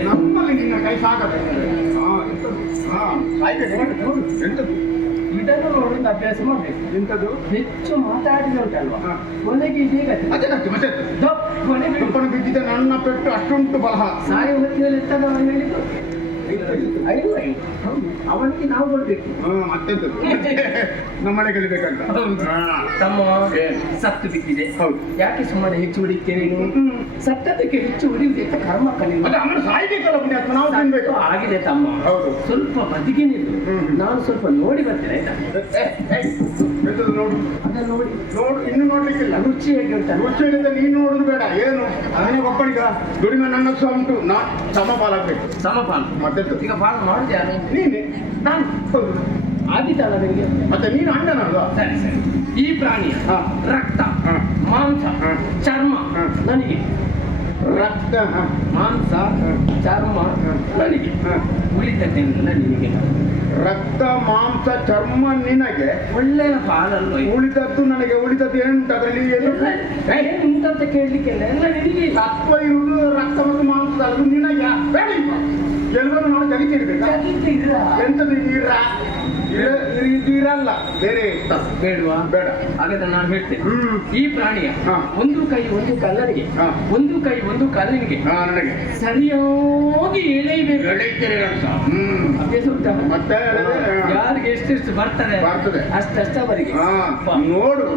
ನಮ್ಮಲ್ಲಿ ನಿನ್ನ ಕೈ ಸಾಕದೆ. ಎಂತದ್ದು ಇದನ್ನು ನೋಡೋದು ಅಭ್ಯಾಸ ಮಾಡಬೇಕು. ಎಂತದ್ದು ಹೆಚ್ಚು ಮಾತಾಡಿದ ಉಂಟಲ್ವಾ, ಕೊನೆಗೆ ಇದೀಗ ಅದೇ ಮತ್ತೆ ಕೊನೆಗೆ ತುಪ್ಪನ ಬಿದ್ದಿದ್ದ ನನ್ನ ಪೆಟ್ಟು ಅಷ್ಟುಂಟು ಬಲಹ. ಸಾರಿ ಹೊತ್ತಿನಲ್ಲಿ ಎತ್ತದ ಅವನು ಹೇಳಿದ್ದು 5 ಹೌದು, ಅವನಿಗೆ ನಾವು ಕೊಡ್ಬೇಕು. ಮತ್ತೆಂತದ್ದು ನಮ್ಮನೆ ಕಲಿಬೇಕಂತ. ತಮ್ಮ ಸತ್ತು ಬಿದ್ದಿದೆ. ಹೌದು. ಯಾಕೆ ಸುಮ್ಮನೆ ಹೆಚ್ಚು ಹೊಡಿತೇನೆ ನೀನು? ಸತ್ತದಕ್ಕೆ ಹೆಚ್ಚು ಹೊಡಿಯುವುದು ಎಂತ ಕರ್ಮ ಕಲಿಯುವುದು. ಮತ್ತೆ ಅವನು ಸಾಯ್ಬೇಕಲ್ಲ ಪುಣ್ಯಾತ್ಮ, ನಾವು ತಿನ್ಬೇಕು. ಆಗಿದೆ ತಮ್ಮ, ಹೌದು. ಸ್ವಲ್ಪ ಬದಿಗೆ ನಿಲ್ಲು. ನಾನು ಸ್ವಲ್ಪ ನೋಡಿ ಬರ್ತೇನೆ ಆಯ್ತಾ? ಎಂತದ್ದು ನೋಡು ಅದನ್ನು ನೋಡಿ ನೋಡು, ಇನ್ನು ನೋಡ್ಲಿಕ್ಕಿಲ್ಲ. ರುಚಿ ಹೇಗೆ ಉಂಟಲ್ಲ? ರುಚಿಯಿಂದ ನೀನು ನೋಡುದು ಬೇಡ. ಏನು ಅವನಿಗೆ ಒಬ್ಬನಿಗ ದುಡಿಮೆ ನನ್ನ ಸಹ ಉಂಟು. ನಾ ಸಮಪಾಲಾಗ್ಬೇಕು. ಸಮಪಾಲು. ಮತ್ತೆಂತ ಈಗ ಪಾಲು ಮಾಡುದು ಯಾರು? ನೀನೆ. ನಾನು. ಹೌದು. ಆದಿತ್ತಲ್ಲ ನಿಮಗೆ? ಮತ್ತೆ ನೀನು ಅಣ್ಣನಲ್ವಾ? ಸರಿ ಸರಿ. ಈ ಪ್ರಾಣಿಯ ಹಾ. ರಕ್ತ, ಹಾ. ಮಾಂಸ, ಹಾ. ಚರ್ಮ ಹಾ. ನನಗೆ. ರಕ್ತ ಮಾಂಸ, ಚರ್ಮ ನನಗೆ. ಉಳಿದದ್ದೆಲ್ಲ ನಿನಗೆ. ರಕ್ತ ಮಾಂಸ ಚರ್ಮ ನಿನಗೆ, ಒಳ್ಳೆಯ ಪಾಲಲ್ಲ ಇದು. ಉಳಿದದ್ದು ನನಗೆ. ಉಳಿದದ್ದು ಏನುಂಟು ಅದರಲ್ಲಿ? ಏನು ಏನು ಉಂಟಂತ ಕೇಳಲಿಕ್ಕೆಲ್ಲ ಎಲ್ಲ ನಿನಗೆ. ಸತ್ವ ಇರುವುದು ರಕ್ತ ಮತ್ತು ಮಾಂಸ, ಅದು ನಿನಗೆ ಬೇಡ. ಎಲ್ಲರೂ ನಾವು ಜಗಿತಿರ್ಬೇಕಾ? ಜಗಿತಿದ್ದೀರಾ? ಎಂತದ್ದು ಇರಲ್ಲ, ಬೇರೆ ಬೇಡವಾ? ಬೇಡ. ಹಾಗಾದ್ರೆ ನಾನು ಹೇಳ್ತೇನೆ. ಹ್ಮ್. ಈ ಪ್ರಾಣಿಯ ಹಾ. ಒಂದು ಕೈ ಒಂದು ಕಲ್ಲರಿಗೆ, ಹಾ. ಒಂದು ಕೈ ಒಂದು ಕಾಲಿನಿಗೆ ನನಗೆ ಸರಿಯಾಗಿ ಎಳೆಯಬೇಕು. ಎಳೆಯುತ್ತೀರಿ ಅಂತ. ಹ್ಮ್. ಅಭ್ಯಾಸ ಉಂಟಾ? ಮತ್ತೆ ಯಾರಿಗೆ ಎಷ್ಟೆಷ್ಟು ಬರ್ತದೆ ಬರ್ತದೆ ಅಷ್ಟವರಿಗೆ. ನೋಡು.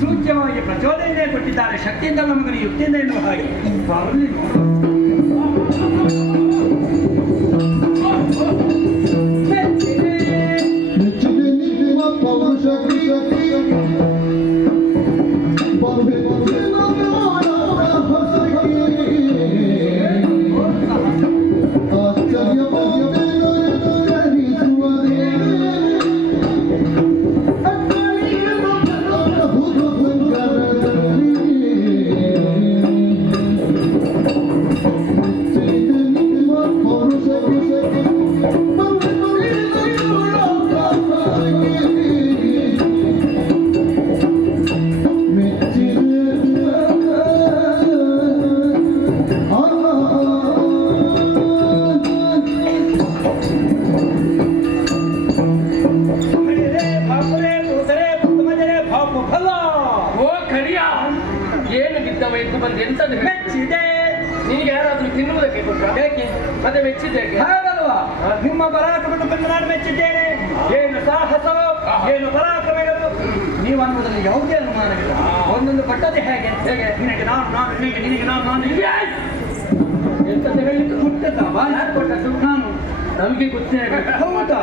ಸೂಚ್ಯವಾಗಿ ಪ್ರಚೋದನೆ ಕೊಟ್ಟಿದ್ದಾರೆ. ಶಕ್ತಿಯಿಂದ ನಮಗೆ ಯುಕ್ತಿಯಿಂದ ಎನ್ನುವ ಹಾಗೆ ಬರಲಿ. ಕರಿಯ ಏನು ಬಿದ್ದವ ಎಂದು ಬಂದು ಎಂತದ್ದು ಹೇಳು? ಮೆಚ್ಚಿದೆ. ನಿನಗೆ ಯಾರಾದ್ರೂ ತಿನ್ನುವುದಕ್ಕೆ ಕೊಟ್ಟ ಏಕೆ? ಮತ್ತೆ ಮೆಚ್ಚಿದೆ ಯಾಕೆ? ಹಾಗಲ್ವಾ? ನಿಮ್ಮ ಪರಾಕ್ರಮವನ್ನು ಕಂಡು ನಾನು ಮೆಚ್ಚಿದ್ದೇನೆ. ಏನು ಸಾಹಸವೋ, ಏನು ಪರಾಕ್ರಮಗಳು, ನೀವು ಅನ್ನೋದ್ರಲ್ಲಿ ಯಾವುದೇ ಅನುಮಾನವಿಲ್ಲ. ಒಂದೊಂದು ಪಟ್ಟದೆ ಹೇಗೆ ಹೇಗೆ ನಿನಗೆ ನಾನು ನಿನಗೆ ನಾನು ಎಂತದ್ದು ಹೇಳಿದ್ದು? ಕೊಟ್ಟದ್ದ ಯಾರು ಕೊಟ್ಟದ್ದು? ನಾನು. ನಮಗೆ ಗೊತ್ತೇ ಆಗಲ್ಲ. ಹೌದಾ?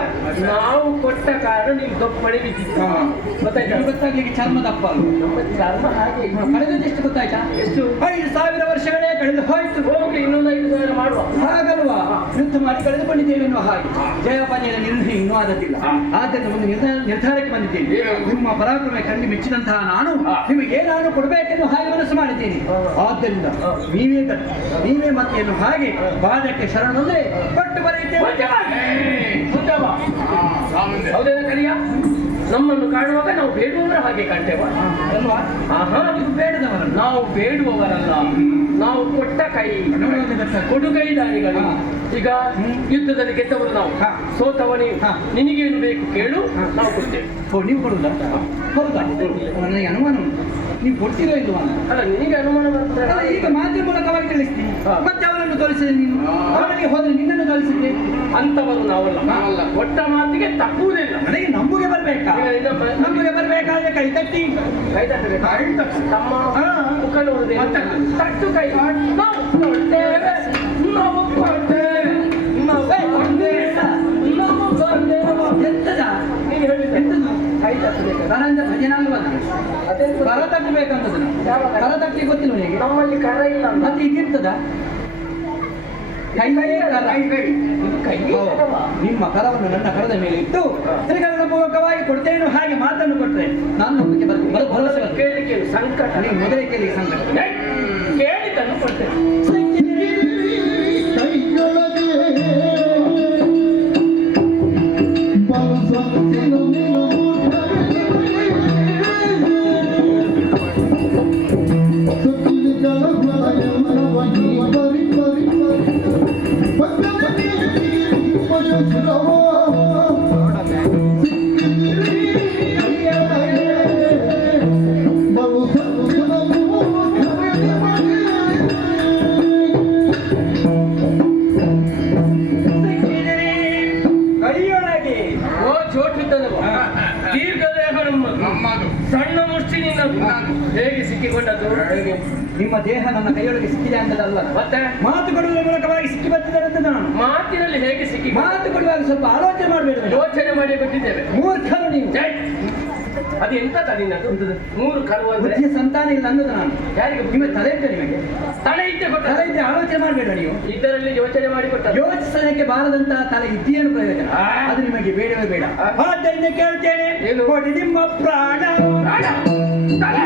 ನಾವು ಕೊಟ್ಟ ಕಾರಣ ನೀವು ದಪ್ಪಣೆ ಬಿದ್ದಿತ್ತು ಗೊತ್ತಾಯ್ತಾ? ಇದು ಗೊತ್ತಾಗ್ಲಿಕ್ಕೆ ಚರ್ಮ ದಪ್ಪ ಅಲ್ವಾ? ನಮ್ಮ ಚರ್ಮ ಹಾಗೆ ಕಳೆದದ್ದೆಷ್ಟು ಗೊತ್ತಾಯ್ತಾ? ಎಷ್ಟು? 5,000 ವರ್ಷಗಳೇ ಕಳೆದು ಹೋಯ್ತು. ಹೋಗ್ಲಿ ಇನ್ನೊಂದು 5,000 ಮಾಡುವ. ಹಾಗಲ್ವಾ? ಯುದ್ಧ ಮಾಡಿ ಕಳೆದುಕೊಂಡಿದ್ದೇವೆ ಎನ್ನುವ ಹಾಗೆ ಜಯಪಾನಿಯ ನಿರ್ಣಯ ಇನ್ನೂ ಆದದ್ದಿಲ್ಲ. ಆದ್ದರಿಂದ ಒಂದು ನಿರ್ಧಾರಕ್ಕೆ ಬಂದಿದ್ದೇನೆ. ನಿಮ್ಮ ಪರಾಕ್ರಮ ಕಂಡು ಮೆಚ್ಚಿದಂತಹ ನಾನು ನಿಮಗೆ ನಾನು ಕೊಡಬೇಕೆನ್ನುವ ಹಾಗೆ ಮನಸ್ಸು ಮಾಡಿದ್ದೇನೆ. ಆದ್ದರಿಂದ ನೀವೇ ಮತ್ತೆ ಎನ್ನುವ ಹಾಗೆ ಬಾಧಕ್ಕೆ ಶರಣೊಂದೇ ಪಟ್ಟು ಬರೆಯುತ್ತೇವೆ. ಹೌದೇನ ಕರಿಯ? ನಮ್ಮನ್ನು ಕಾಣುವಾಗ ನಾವು ಬೇಡುವವರ ಹಾಗೆ ಕಾಣ್ತೇವ ಅಲ್ವಾ? ಆಹಾ, ಇದು ಬೇಡದವರಲ್ಲ. ನಾವು ಬೇಡುವವರಲ್ಲ, ನಾವು ಕೊಟ್ಟ ಕೈ ಕೊಡುಗೈ ದಾನಿಗಳು. ಈಗ ಯುದ್ಧದಲ್ಲಿ ಗೆದ್ದವರು ನಾವು, ಸೋತವ ನೀವು. ನಿನಗೇನು ಬೇಕು ಕೇಳು, ನಾವು ಕೊಡ್ತೇವೆ. ಓ, ನೀವು ಕೊಡುದಾ? ಹೌದಾ? ನನಗೆ ಅನುಮಾನ ಉಂಟು, ನೀವು ಕೊಡ್ತೀರೋ ಇಲ್ವಾ ಅಂತ. ಅಲ್ಲ, ನಿನಗೆ ಅನುಮಾನ ಬರ್ತದೆ. ಅಲ್ಲ, ಈಗ ಮಾತಿನ ಮೂಲಕವಾಗಿ ತಿಳಿಸ್ತೀನಿ. ಮತ್ತೆ ಅವನನ್ನು ತೋರಿಸಿದೆ ನೀನು, ಅವನಿಗೆ ಹೋದ್ರೆ ನಿನ್ನನ್ನು ತೋರಿಸಿದ್ದೆ. ಅಂತವರು ನಾವಲ್ಲ. ಕೊಟ್ಟ ಮಾತಿಗೆ ತಪ್ಪುವುದಿಲ್ಲ. ನನಗೆ ನಮಗೆ ಬರ್ಬೇಕಾ? ನಮಗೆ ಬರ್ಬೇಕಾದ್ರೆ ಕೈ ತಟ್ಟಿ ತಮ್ಮ ಮುಖ ನೋಡುದೇ ತಟ್ಟು ಕೈ ನಾವು ಕೊಡ್ತೇವೆ, ನಾವು ಕೊಡ್ತೇವೆ, ನಾವು ಕೊಡ್ತೇವೆ, ನಾವು ಕೊಡ್ತೇವೆ. ಎಂತದ ನೀನು ಹೇಳಿದ್ದೆ ಎಂತದ್ದು? ಕೈ ತಟ್ಟಬೇಕು. ಕರಂದ ಭಜನಾಂಗವಲ್ಲ, ಅದೇ ಕರ ತಟ್ಟಬೇಕಂತದ. ಕರ ತಟ್ಟಿ ಗೊತ್ತಿಲ್ಲ ನನಗೆ. ನಮ್ಮಲ್ಲಿ ಕರ ಇಲ್ಲ ಅಂತ. ಮತ್ತೆ ಇದಿರ್ತದ ಕೈ ಕರ. ಇದು ಕೈ ಹೌದು. ನಿಮ್ಮ ಕರವನ್ನು ನನ್ನ ಕರದ ಮೇಲೆ ಇಟ್ಟು ತ್ರಿಕರಣ ಪೂರ್ವಕವಾಗಿ ಕೊಡ್ತೇನೆ ಹಾಗೆ ಮಾತನ್ನು ಕೊಟ್ಟರೆ ನಾನು ನಂಬಿಕೆ ಭರವಸೆ ಬರ್ತದೆ. ಕೇಳಿಕೆ ಸಂಕಟ. ನೀವು ಮೊದಲೇ ಕೇಳಿ ಸಂಕಟ. ಕೇಳಿದ್ದನ್ನು ಕೊಡ್ತೇನೆ. ಕೈಯೊಳಗೆ ಓ ಚೋಟಿದ್ದನವ ದೀರ್ಘದೇಹ ನಮ್ಮದು, ಸಣ್ಣ ಮುಷ್ಟಿ ನಿನ್ನದು. ಹೇಗೆ ಸಿಕ್ಕಿಕೊಂಡದ್ದು? ನಿಮ್ಮ ದೇಹ ನನ್ನ ಕೈಯೊಳಗೆ ಸಿಕ್ಕಿದೆ ಅಂತದಲ್ಲ, ಮತ್ತೆ ಮಾತು ಕೊಡುವುದರ ಮೂಲಕವಾಗಿ ಸಿಕ್ಕಿ ಬರ್ತಿದ್ದಾರೆ ಅಂತ ನಾನು. ಮಾತಿನಲ್ಲಿ ಹೇಗೆ ಸಿಕ್ಕಿ? ಮಾತು ಕೊಡುವಾಗ ಸ್ವಲ್ಪ ಆಲೋಚನೆ ಮಾಡಬೇಡ. ಯೋಚನೆ ಮಾಡಿ ಕೊಟ್ಟಿದ್ದೇವೆ. ಮೂರ್ಖರು ನೀವು. ಅದು ಎಂತದ ನಿನ್ನದು? ಮೂರು ಕರು ಅಂದ್ರೆ ಬುದ್ಧಿಯ ಸಂತಾನ ಇಲ್ಲ ಅನ್ನೋದು ನಾನು. ಯಾರಿಗೆ? ನಿಮಗೆ ತಲೆ ಇದ್ದ ನಿಮಗೆ ತಲೆ ಇದ್ದೆ ಕೊಟ್ಟ. ತಲೆ ಇದ್ದರೆ ಆಲೋಚನೆ ಮಾಡಬೇಡ ನೀವು. ಇದರಲ್ಲಿ ಯೋಚನೆ ಮಾಡಿ ಕೊಟ್ಟ. ಯೋಚಿಸಲಿಕ್ಕೆ ಬಾರದಂತಹ ತಲೆ ಇದ್ದೇನು ಪ್ರಯೋಜನ? ಅದು ನಿಮಗೆ ಬೇಡವೇ ಬೇಡ. ಆದ್ದರಿಂದ ಕೇಳ್ತೇನೆ, ಏನು? ಕೊಡಿ ನಿಮ್ಮ ಪ್ರಾಣ. ಪ್ರಾಣ? ತಲೆ?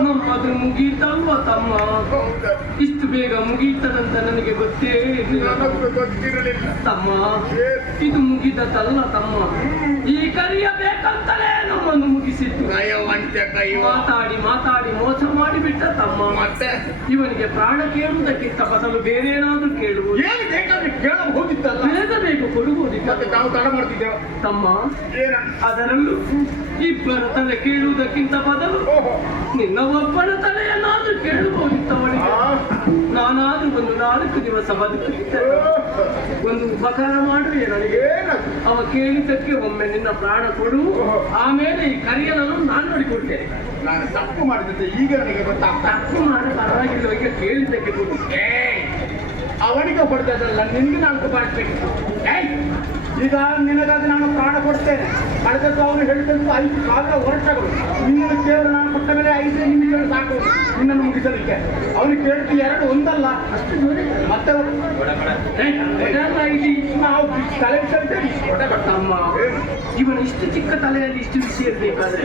ನಮ್ಮದು ಮುಗೀತಲ್ವ ತಮ್ಮ? ಇಷ್ಟು ಬೇಗ ಮುಗೀತದಂತ ನನಗೆ ಗೊತ್ತೇ ಗೊತ್ತಿರಲಿಲ್ಲ ತಮ್ಮ. ಇದು ಮುಗಿದದಲ್ಲ ತಮ್ಮ, ಈ ಕರಿಯ ಬೇಕಂತಲೇ ನಮ್ಮ ತಮ್ಮನ್ನು ಮುಗಿಸಿತ್ತು. ನಯವಂತೆ ಕೈವ ಮಾತಾಡಿ ಮಾತಾಡಿ ಮೋಸ ಮಾಡಿಬಿಟ್ಟ ತಮ್ಮ. ಮತ್ತೆ ಇವನಿಗೆ ಪ್ರಾಣ ಕೇಳುವುದಕ್ಕಿಂತ ಬದಲು ಬೇರೆ ಏನಾದ್ರೂ ಕೇಳುವುದು. ಏನು ಬೇಕಾದ್ರೆ ಕೇಳ ಹೋಗಿದ್ದಲ್ಲ, ಬೇಗ ಬೇಗ ಕೊಡುವುದಿಲ್ಲ. ಮತ್ತೆ ನಾವು ತಡ ಮಾಡ್ತಿದ್ದೇವೆ. ತಮ್ಮ, ಏನಂತ? ಅದರಲ್ಲೂ ಇಬ್ಬರ ತಲೆ ಕೇಳುವುದಕ್ಕಿಂತ ಬದಲು ಓಹೋ, ನಿನ್ನ ಒಬ್ಬನ ತಲೆಯನ್ನಾದ್ರೂ ಕೇಳಬಹುದಿತ್ತವಳಿಗೆ. ನಾನಾದ್ರೂ ಒಂದು 4 ದಿವಸ ಬದುಕಿದ್ದೆ. ಒಂದು ಉಪಕಾರ ಮಾಡುವೆ ನನಗೆ. ಏನದು? ಅವ ಕೇಳಿದ್ದಕ್ಕೆ ಒಮ್ಮೆ ನಿನ್ನ ಪ್ರಾಣ ಕೊಡು, ಆಮೇಲೆ ಈ ಕರಿಯನನ್ನು ನಾನು ನೋಡಿಕೊಡ್ತೇನೆ. ನಾನು ತಪ್ಪು ಮಾಡಿದ್ದೆ ಈಗ ನನಗೆ ಗೊತ್ತಾಗ್ತಾ. ತಪ್ಪು ಮಾಡಿ ಪರವಾಗಿಲ್ಲ, ಈಗ ಕೇಳಿದ್ದಕ್ಕೆ ಕೊಡು. ಅವನಿಗೆ ಹೊಡೆದಲ್ಲ, ನಿನ್ಗೆ ನಾನು ಮಾಡಿಸ್ಬೇಕಿತ್ತು. ಈಗ ನಿನಗಾಗಿ ನಾನು ಪ್ರಾಣ ಕೊಡ್ತೇನೆ. ಕಳೆದದ್ದು ಅವನು ಹೇಳಿದಂತ 5,000 ವರ್ಷಗಳು. ನಿನ್ನನ್ನು ಕೇವಲ ನಾನು ಕೊಟ್ಟ ಮೇಲೆ 5 ನಿಮಿಷಗಳು ಸಾಕು ನಿನ್ನನ್ನು ಮುಗಿಸಲಿಕ್ಕೆ. ಅವನು ಕೇಳಿದ್ದು 2 ಒಂದಲ್ಲ, ಅಷ್ಟು ಜೋರಿ. ಮತ್ತೆ ನಾವು ತಲೆ ತಮ್ಮ, ಇವನ ಇಷ್ಟು ಚಿಕ್ಕ ತಲೆಯಲ್ಲಿ ಇಷ್ಟು ವಿಷಯ ಇರ್ಬೇಕಾದ್ರೆ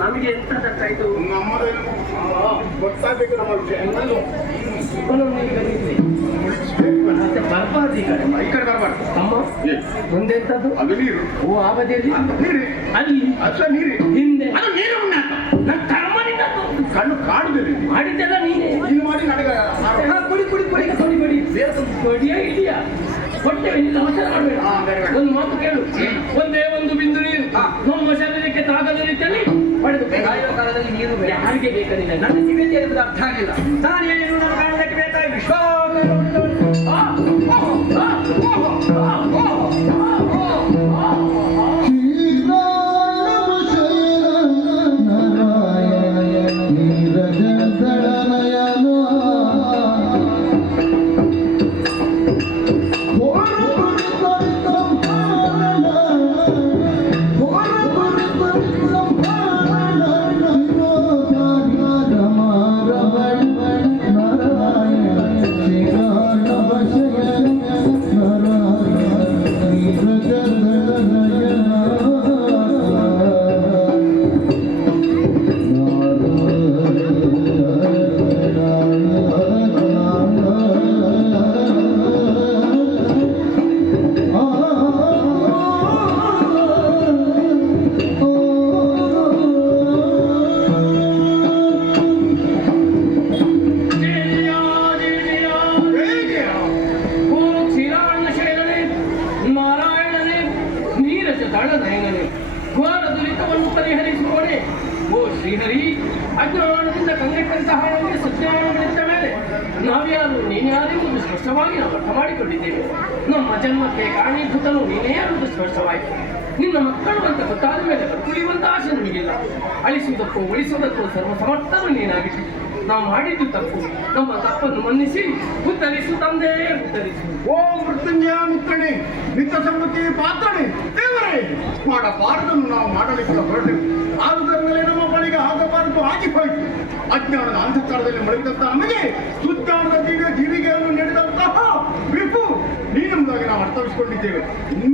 ನಮಗೆ ಎಂತ ತಟ್ಟಾಯ್ತು? ನಮ್ಮದೇನು ಗೊತ್ತಾಗಬೇಕು ನಮ್ಮ ವಿಷಯ. ಇವನನ್ನು ಈಗ ನಿಲ್ಲಿ. ಮತ್ತೆ ಬರ್ಬಾರ್ದು ಈ ಕಡೆ. ಈ ಕಡೆ ಬರಬಾರ್ದು. ತಮ್ಮ, ಮುಂದೆಂತದ್ದು? ಅದು ನೀರು. ಓ, ಆ ಬದಿಯಲ್ಲಿ ನೀರು ಅಲ್ಲಿ ಅಸ ನೀರು ಹಿಂದೆ ಅದು ನೀರು ಉಣ್ಣಾಕ. ನನ್ನ ಕರ್ಮನಿಂದ ಕಣ್ಣು ಕಾಣುದಿಲ್ಲ. ಮಾಡಿದ್ದೆಲ್ಲ ನೀನೆ. ನೀನು ಮಾಡಿ ನನಗೆ ಕುಡಿ ಕುಡಿ ಕುಡಿ ಕೊಡಿ ಕೊಡಿ. ಕೊಡಿಯಾ ಇದೆಯಾ? ಕೊಟ್ಟೆವೆ, ನಿನ್ನ ಅವಸರ ಮಾಡಬೇಡ. ಒಂದು ಮಾತು ಕೇಳು. ಒಂದೇ ಒಂದು ಬಿಂದು ನೀರು ನಮ್ಮ ಶರೀರಕ್ಕೆ ತಾಗದ ರೀತಿಯಲ್ಲಿ ಪಡೆದು ಕಾಯುವ ಕಾಲದಲ್ಲಿ ನೀರು ಬೇಡ. ಯಾರಿಗೆ ಬೇಕಾಗಿಲ್ಲ. ನನ್ನ ಜೀವಿತ ಇರುವುದು ಅರ್ಥ ಆಗಿಲ್ಲ. ನಾನೇನು ನನ್ನ ಕಾರಣಕ್ಕೆ ಬೇಕಾಗಿ ವಿಶ್ವ ಶ್ರೀಹರಿ, ಅಜ್ಞಾನದಿಂದ ಕಂಗೆಟ್ಟಂತಹ ನಮಗೆ ಸಜ್ಞಾನಗಳಿದ್ದ ಮೇಲೆ ನಾವ್ಯಾರು ನೀನ್ಯಾರೆಂಬುದು ಸ್ಪಷ್ಟವಾಗಿ ನಾವು ಅರ್ಥ ಮಾಡಿಕೊಂಡಿದ್ದೇವೆ. ನಮ್ಮ ಜನ್ಮಕ್ಕೆ ಕಾರಣೀಭೂತನು ನೀನೇ ಅನ್ನೋದು ಸ್ಪಷ್ಟವಾಯಿತು. ನಿನ್ನ ಮಕ್ಕಳು ಅಂತ ಗೊತ್ತಾದ ಮೇಲೆ ಬದುಕುಳಿಯುವಂತ ಆಸೆ ನಮಗಿಲ್ಲ. ಅಳಿಸುವುದಕ್ಕೂ ಉಳಿಸುವುದಕ್ಕೂ ಸರ್ವಸಮರ್ಥನು ನೀನಾಗಿತ್ತು. ನಾವು ಮಾಡಿದ್ದು ತಪ್ಪು. ನಮ್ಮ ತಪ್ಪನ್ನು ಮನ್ನಿಸಿ ಉತ್ತರಿಸು ತಂದೆ, ಉತ್ತರಿಸು. ಓ ಮೃತ್ಯುಂಜಯ ಮಿತ್ರನೇ, ನಿತ್ಯ ಸಮ್ಮತಿ ಪಾತ್ರನೇ, ದೇವರೇ, ಮಾಡಬಾರದನ್ನು ನಾವು ಮಾಡಲಿಕ್ಕೆ ಹೊರಟೆವು. ಆದುದರ ಮೇಲೆ ನಮ್ಮ ಬಳಿಗೆ ಆಗಬಾರದು ಆಗಿ ಹೋಯಿತು. ಅಜ್ಞಾನದ ಅಂಧಕಾರದಲ್ಲಿ ಮಲಗಿದಂತಹ ನಮಗೆ ಸುಜ್ಞಾನದ ಜೀವಿಗೆಯನ್ನು ನೀಡಿದಂತಹ ವಿಪು ನೀನೆಂಬುದಾಗಿ ನಾವು ಅರ್ಥವಿಸಿಕೊಂಡಿದ್ದೇವೆ.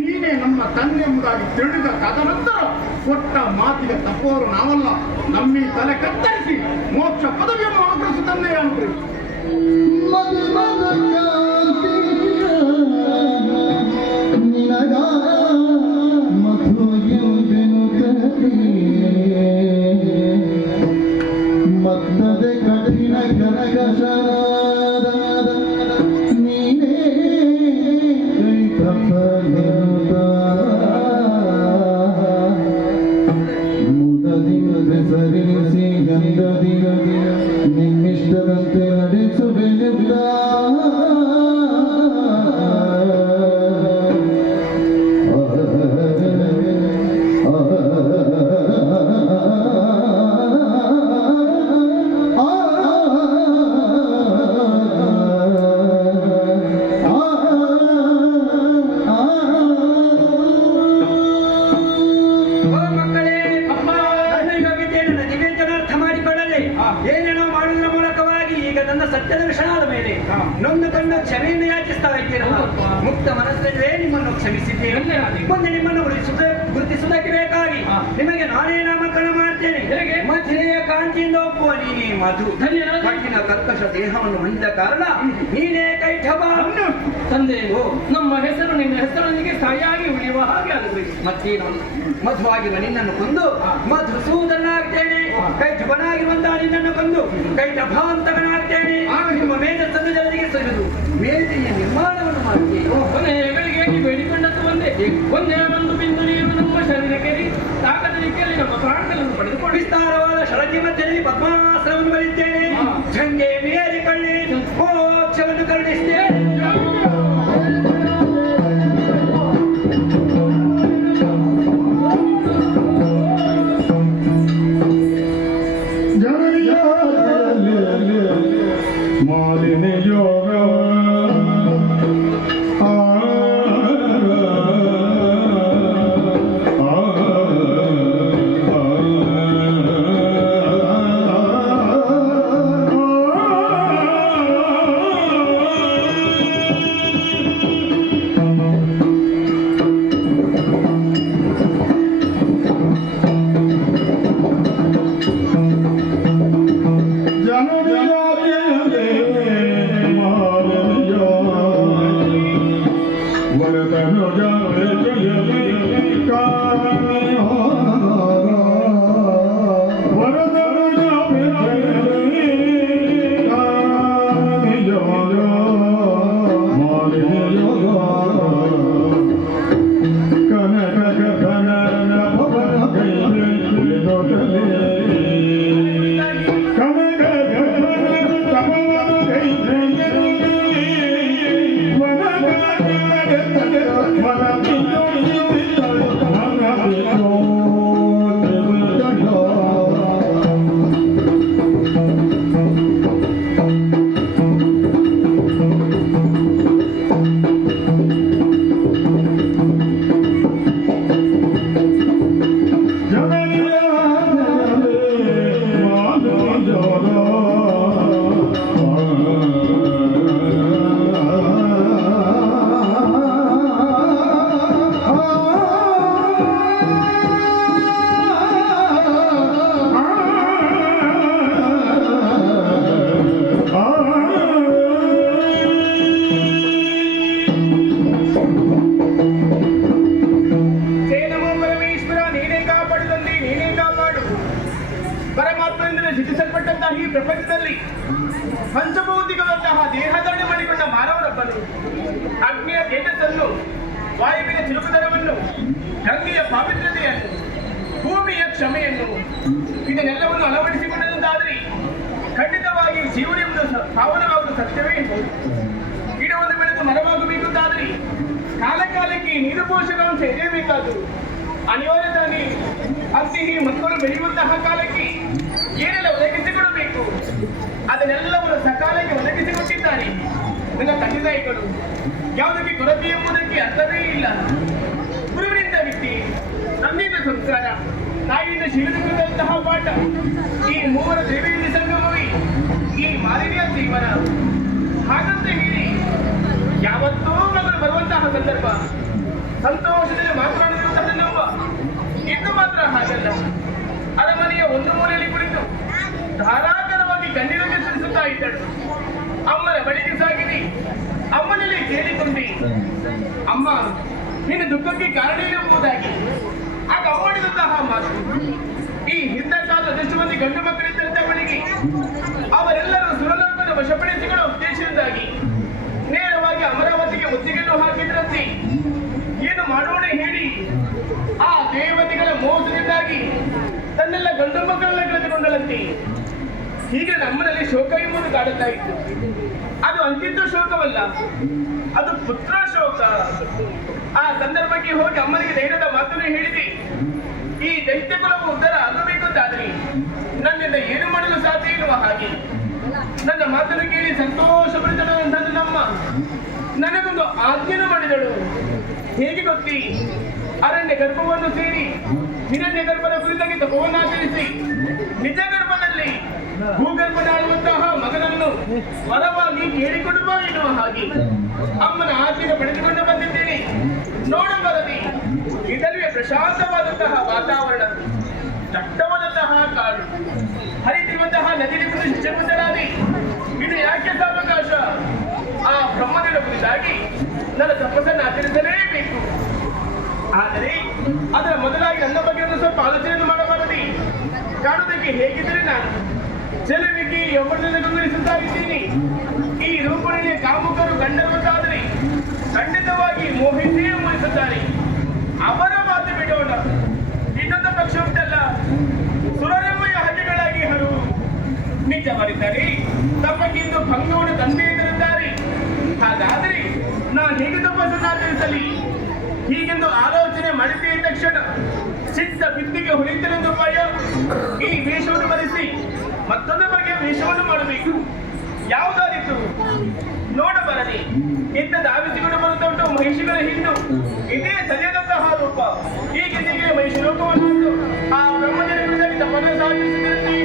ನೀನೇ ನಮ್ಮ ತಂದೆ ಎಂಬುದಾಗಿ ತಿಳಿದ ತದನಂತರ ಕೊಟ್ಟ ಮಾತಿಗೆ ತಪ್ಪುವವರು ನಾವಲ್ಲ. ನಮ್ಮಿ ತಲೆ ಕತ್ತರಿಸಿ ಮೋಕ್ಷ ಪದವಿಯನ್ನು ಅನುಗ್ರಹಿಸಿ ತಂದೆ ಅನುಗ್ರಹಿಸಿ. ಮತ್ತದೇ ಕಠಿಣ ಕನಕಶರಾದ ನೀನೇ ಕೈ ತಪ್ಪಲಿರುತ್ತ ಮುದದಿಂದ ಸರಿಸಿ ಗಂಧದಿನ ನಿಮ್ಮಿಷ್ಟದಂತೆ ನಡೆಸುವೆನುತ್ತ ಏನೇನೋ ಮಾಡುವುದರ ಮೂಲಕವಾಗಿ ಈಗ ಈಗ ನನ್ನ ಸತ್ಯದ ವಿಷಯದ ಮೇಲೆ ನೊಂದು ಕಂಡು ಕ್ಷಮೆಯನ್ನು ಯಾಚಿಸ್ತಾ ಇದ್ದೀರಲ್ಲ, ಮುಕ್ತ ಮನಸ್ಸಲ್ಲೇ ನಿಮ್ಮನ್ನು ಕ್ಷಮಿಸಿದ್ದೇವೆ. ಮುಂದೆ ನಿಮ್ಮನ್ನು ಗುರುತಿಸುವುದಕ್ಕೆ ಬೇಕಾಗಿ ನಿಮಗೆ ನಾನೇ ನಾಮಕರಣ ಮಾಡ್ತೇನೆ. ಮಥುರೆಯ ಕಾಂತಿಯಿಂದ ಒಪ್ಪುವ ನೀನೇ ಮಧು. ಕಠಿಣ ಕರ್ಕಶ ದೇಹವನ್ನು ಹೊಂದಿದ ಕಾರಣ ನೀನೇ ಕೈಠವ. ತಂದೆ, ನಮ್ಮ ಹೆಸರು ನಿನ್ನ ಹೆಸರೊಂದಿಗೆ ಸಾಯಾಗಿ ಉಳಿಯುವ ಹಾಗೆ ಆಗಬೇಕು. ಮತ್ತೇನು, ಮಧುವಾಗಿರುವ ನಿನ್ನನ್ನು ಕೊಂದು ಮಧುಸೂದನಾಗ್ತೇನೆ. ಕೈಠವನಾಗಿರುವಂತಹ ನಿನ್ನನ್ನು ಕೊಂದು ಕೈಠಭಾಂತಕನಾಗ್ತೇನೆ. ನಿಮ್ಮ ಮೇಧಸ್ಸನ್ನು ಜಲದಿಗೆ ಸರಿದು ಮೇಲ್ತೆಯ ನಿರ್ಮಾಣವನ್ನು ಮಾಡ್ತೇನೆ. ಕೊನೆಯ ಗಳಿಗೆ ಬೇಡಿಕೊಂಡದ್ದು ಒಂದೇ ಒಂದು ಬಿಂದು ನೀರು ನಮ್ಮ ಶರೀರಕ್ಕೆ ತಾಕದ ರೀತಿಯಲ್ಲಿ ನಮ್ಮ ಪ್ರಾಣಗಳನ್ನು ಪಡೆದುಕೊಂಡು ವಿಸ್ತಾರವಾದ ಷಡಜಿ ಮಧ್ಯದಲ್ಲಿ ಪದ್ಮಾಸನವನ್ನು ಬಲಿದ್ದೇನೆ. ಜಂಗೆ ಮೇರಿಕೊಳ್ಳಿ ಮೋಕ್ಷವನ್ನು ಕರುಣಿಸ್ತೇನೆ. ಮಾಲಿನಿ ಯೋಗ ಸೃಷ್ಟಿಸಲ್ಪಟ್ಟಂತಹ ಈ ಪ್ರಪಂಚದಲ್ಲಿ ಪಂಚಭೌತಿಕದಂತಹ ದೇಹಧಾರಣೆ ಮಾಡಿಕೊಂಡ ಮಾನವರೊಬ್ಬನು ಅಗ್ನಿಯ ತೇಜಸ್ಸನ್ನು, ವಾಯುವಿನ ಚಿರುಕುತನವನ್ನು, ಗಂಗೆಯ ಪಾವಿತ್ರ್ಯತೆಯನ್ನು, ಭೂಮಿಯ ಕ್ಷಮೆಯನ್ನು ಇದನ್ನೆಲ್ಲವನ್ನು ಅಳವಡಿಸಿಕೊಂಡಂತಾದರೆ ಖಂಡಿತವಾಗಿ ಜೀವನ ಎಂಬುದು ಪಾವನವಾಗುವುದು ಸತ್ಯವೇ ಎಂಬುದು. ಗಿಡವನ್ನು ಬೆಳೆದು ಮರವಾಗಬೇಕಂತಾದರೆ ಕಾಲಕಾಲಕ್ಕೆ ನೀರು ಪೋಷಕಾಂಶ ಎಳೆಯಬೇಕಾದರೂ ಅನಿವಾರ್ಯತಾನೆ. ಅಂತೆಯೇ ಮಕ್ಕಳು ಬೆಳೆಯುವಂತಹ ಕಾಲಕ್ಕೆ ಏನೆಲ್ಲ ಒದಗಿಸಿಕೊಡಬೇಕು ಅದನ್ನೆಲ್ಲವನ್ನು ಸಕಾಲಕ್ಕೆ ಒದಗಿಸಿಕೊಟ್ಟಿದ್ದಾರೆ ನನ್ನ ತಂದೆ ತಾಯಿಗಳು. ಯಾವುದಕ್ಕೆ ಕೊರತೆ ಎಂಬುದಕ್ಕೆ ಅರ್ಥವೇ ಇಲ್ಲ. ಗುರುವಿನಿಂದ ವಿದ್ಯೆ, ತಂದೆಯಿಂದ ಸಂಸ್ಕಾರ, ತಾಯಿಯಿಂದ ಶೀಲದಂತಹ ಪಾಠ, ಈ ಮೂವರ ದೇವಿಯಲ್ಲಿ ಸಂಗಮವೇ ಈ ಮಾಲಿನ್ಯ ಜೀವನ. ಹಾಗಂತ ಹೇಳಿ ಯಾವತ್ತೂ ಮಗಳು ಬರುವಂತಹ ಸಂದರ್ಭ ಸಂತೋಷದಲ್ಲಿ ಮಾತನಾಡುವಂತಹ ನೋವು ಇನ್ನು ಮಾತ್ರ ಹಾಗಲ್ಲ. ಅರಮನೆಯ ಒಂದು ಮೂಲೆಯಲ್ಲಿ ಕುಳಿತು ಧಾರಾಕಾರವಾಗಿ ಕಣ್ಣೀರನ್ನು ಸುರಿಸುತ್ತಾ ಇದ್ದಳು. ಅಮ್ಮನ ಬಳಿಗೆ ಸಾಗಿರಿ, ಅಮ್ಮನಲ್ಲಿ ಕೇಳಿಕೊಂಡಿ, ಅಮ್ಮ ನಿನ್ನ ದುಃಖಕ್ಕೆ ಕಾರಣ ಎಂಬುದಾಗಿ. ಆಗ ಮಾಡಿದಂತಹ ಮಾತು, ಈ ಹಿಂದೆ ಕಾಲ ಅದೆಷ್ಟು ಮಂದಿ ಗಂಡು ಮಕ್ಕಳಿದ್ದಂತ ಬಳಿಗೆ ಅವರೆಲ್ಲರೂ ಸುರಲೋಕದ ವಶಪಡಿಸಿಕೊಳ್ಳುವ ಉದ್ದೇಶದಿಂದಾಗಿ ನೇರವಾಗಿ ಅಮರಾವತಿಗೆ ಒತ್ತಿಗೆಯನ್ನು ಹಾಕಿದ್ರಂತೆ. ಏನು ಮಾಡೋಣ ಹೇಳಿ ಆ ದೇವತೆಗಳ ಮೋಸದಿಂದಾಗಿ ತನ್ನೆಲ್ಲ ಗಂಡು ಮಕ್ಕಳೆಲ್ಲ ಕಳೆದುಕೊಂಡಳಂತೆ. ಹೀಗೆ ನಮ್ಮನಲ್ಲಿ ಶೋಕ ಎಂಬುದು ಕಾಡುತ್ತಾ ಇತ್ತು. ಅದು ಅಂತಿದ್ದ ಶೋಕವಲ್ಲ, ಅದು ಪುತ್ರ ಶೋಕ. ಆ ಸಂದರ್ಭಕ್ಕೆ ಹೋಗಿ ಅಮ್ಮನಿಗೆ ಧೈರ್ಯದ ಮಾತನ್ನು ಹೇಳಿದೆ, ಈ ದೈತ್ಯ ಕುಲವು ಉದ್ಧಾರ ಆಗಬೇಕು ಅಂತಾದ್ರೆ ನನ್ನಿಂದ ಏನು ಮಾಡಲು ಸಾಧ್ಯ ಎನ್ನುವ ಹಾಗೆ. ನನ್ನ ಮಾತನ್ನು ಕೇಳಿ ಸಂತೋಷ ಪಡಿದಳಂತ ನಮ್ಮ ನನಗೊಂದು ಆಜ್ಞೆಯನ್ನು ಮಾಡಿದಳು. ಹೇಗೆ ಗೊತ್ತಿ, ಅರಣ್ಯ ಗರ್ಭವನ್ನು ಸೇರಿ ಹಿರಣ್ಯ ಗರ್ಭದ ಕುರಿತಾಗಿ ತಪವನ್ನಾಚರಿಸಿ ನಿಜ ಗರ್ಭದಲ್ಲಿ ಭೂಗರ್ಭನಾಡುವಂತಹ ಮಗನನ್ನು ವರವನ್ನು ವರವಾಗಿ ಕೇಳಿಕೊಡುವ ಎನ್ನುವ ಹಾಗೆ ಅಮ್ಮನ ಆಜ್ಞೆ ಪಡೆದುಕೊಂಡು ಬಂದಿದ್ದೇನೆ. ನೋಡಬರದಿ ಇದರಲ್ಲಿ ಪ್ರಶಾಂತವಾದಂತಹ ವಾತಾವರಣ, ದಟ್ಟವಾದಂತಹ ಕಾಡು, ಹರಿತಿರುವಂತಹ ನದಿ ಚರ್ಮದರಾಗಿ ಇದು ಯಾಕೆ ಸಾವಕಾಶ? ಆ ಬ್ರಹ್ಮದೇವನ ಕುರಿತಾಗಿ ನನ್ನ ತಪಸ್ಸನ್ನು ಆಚರಿಸಲೇಬೇಕು. ಆದರೆ ಅದರ ಮೊದಲಾಗಿ ನನ್ನ ಬಗ್ಗೆ ಒಂದು ಸ್ವಲ್ಪ ಆಲೋಚನೆಯನ್ನು ಮಾಡಬಾರದು. ಕಾಣುವುದಕ್ಕೆ ಹೇಗಿದ್ದರೆ ನಾನು ಚೆಲುವಿಗೆ ಯೌವನದಿಂದ ಗಮನಿಸುತ್ತಾಗಿದ್ದೀನಿ. ಈ ರೂಪದಲ್ಲಿ ಕಾಮುಕರು ಗಂಡರುವಂತಾದರೆ ಖಂಡಿತವಾಗಿ ಮೋಹಿಸಿಯೇ ಮೋಹಿಸುತ್ತಾರೆ. ಅವರ ಮಾತು ಬಿಡೋಣ. ಇನ್ನೊಂದು ಪಕ್ಷ ಉಂಟಲ್ಲ, ಸುರರೆಂಬೆಯ ಹಗೆಗಳಾಗಿ ಹರು ನಿಜ ಬರೀತಾರೆ. ತಪ್ಪಕ್ಕಿಂದು ಭಂಗವನ್ನು ತಂದೆ ತರುತ್ತಾರೆ. ಹಾಗಾದರೆ ನಾನು ಹೇಗೆ ತಪಸ್ಸನ್ನು ಆಚರಿಸಲಿ? ಹೀಗೆಂದು ಆಲೋಚನೆ ಮಾಡಿದ ತಕ್ಷಣ ಸಿದ್ಧ ಬಿದ್ದಿಗೆ ಹೊಳಿತನೆಂದು ಉಪಾಯ. ಈ ವೇಷವನ್ನು ಬರೆಸಿ ಮತ್ತೊಂದು ಬಗೆಯ ವೇಷವನ್ನು ಮಾಡಬೇಕು. ಯಾವುದಾದಿತ್ತು ನೋಡಬರಲಿ. ಇಂಥದ್ದು ಆವಿಸಿಕೊಂಡು ಬರುತ್ತಾ ಉಂಟು ಮಹಿಷಿಗಳ ಹಿಂಡು. ಇದೇ ಸರಿಯಾದಂತಹ ರೂಪ. ಹೀಗೆ ಮಹಿಷಿ ರೂಪವನ್ನು ಆ ಬ್ರಹ್ಮದೇವನ ಕುರಿತಾಗಿ ತಪ್ಪನ್ನು ಸಾಧಿಸುತ್ತಿರುತ್ತೀವಿ.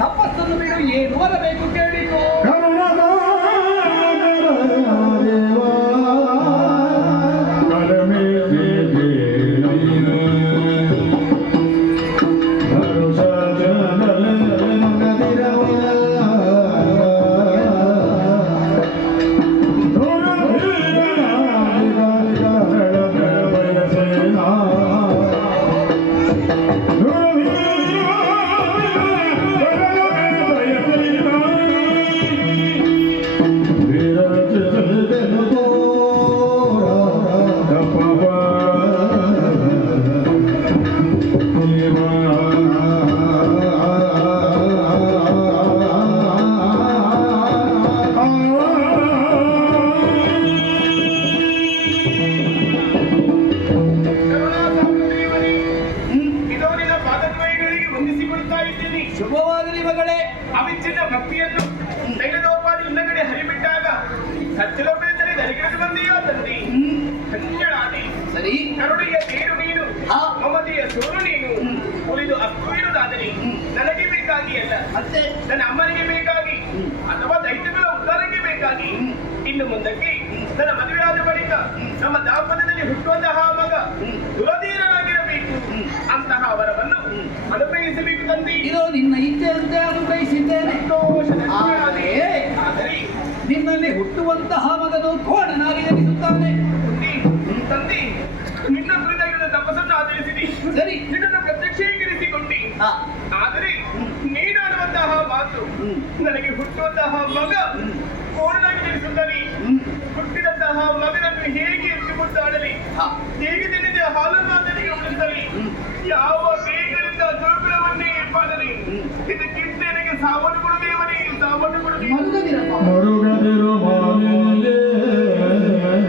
ತಪಸ್ಸನ್ನು ಬಿಡು, ಏನು ಬರಬೇಕು ಕೇಳಿಕೋ. ಕರಮೇ ಸತ್ಯಲೋಕದಲ್ಲಿ ದರಿಗಿಳಿದು ಬಂದೆಯೋ ತಂದೆ ಧನ್ಯಳಾದಿ. ಸರಿ ಕರುಣೆಯ ತೇರು ನೀನು, ಹಾ. ಮಮತೆಯ ಸೂರು ನೀನು. ಉಳಿದು ಅಷ್ಟು ಇರುವುದಾದರೆ ನನಗೆ ಬೇಕಾಗಿ ಅಲ್ಲ, ಮತ್ತೆ ನನ್ನ ಅಮ್ಮನಿಗೆ ಬೇಕಾಗಿ ಅಥವಾ ದೈತ್ಯಗಳ ಉದ್ಧಾರಕ್ಕೆ ಬೇಕಾಗಿ ಇನ್ನು ಮುಂದಕ್ಕೆ ನನ್ನ ಮದುವೆಯಾದ ಬಳಿಕ ನಮ್ಮ ದಾಂಪತ್ಯದಲ್ಲಿ ಹುಟ್ಟುವಂತಹ ಮಗ ದುರಧೀರನಾಗಿರಬೇಕು ಅಂತಹ ವರವನ್ನು ಅನುಗ್ರಹಿಸಬೇಕು ತಂದೆ. ಇದು ನಿನ್ನ ಇಚ್ಛೆಯಂತೆ ಅನುಗ್ರಹಿಸಿದ್ದೇನೆ. ಧನ್ಯಳಾದಿ. ಆದರೆ ನಿನ್ನಲ್ಲಿ ಹುಟ್ಟುವಂತಹ ಮಗನು ಕೋಣನಾಗಿ ಜನಿಸುತ್ತಾನೆ. ತಂದೆ ನಿನ್ನ ಕುರಿತಾಗಿರುವ ತಪಸ್ಸನ್ನು ಆಚರಿಸಿದಿ, ಸರಿ ನಿನ್ನನ್ನು ಪ್ರತ್ಯಕ್ಷೀಕರಿಸಿಕೊಂಡಿ. ಹಾ. ಆದರೆ ನೀನಾಡುವಂತಹ ಮಾತು ನನಗೆ ಹುಟ್ಟುವಂತಹ ಮಗ ಕೋಣನಾಗಿ ಜನಿಸುತ್ತಾನೆ. ಹುಟ್ಟಿದಂತಹ ಮಗನನ್ನು ಹೇಗೆ ಎತ್ತಿಕೊಳ್ಳಾಡಲಿ, ಹಾ. ಹೇಗೆ ತಿನ್ನಿದ ಹಾಲನ್ನು ಆತನಿಗೆ ಉಳಿಸಲಿ, ಯಾವ ಬೇಗರಿಂದ ದುರ್ಗುಣವನ್ನೇ ಪಾಲನೆ. ಇದಕ್ಕಿಂತ ನನಗೆ ಸಾವನ್ನು ಕೊಡುದೇವನೇ, ಸಾವನ್ನು ಕೊಡುದೇ. ಮರುಗದಿರಪ್ಪ. ಮರುಗದಿರು ಮಾಲಿನಿಗೆ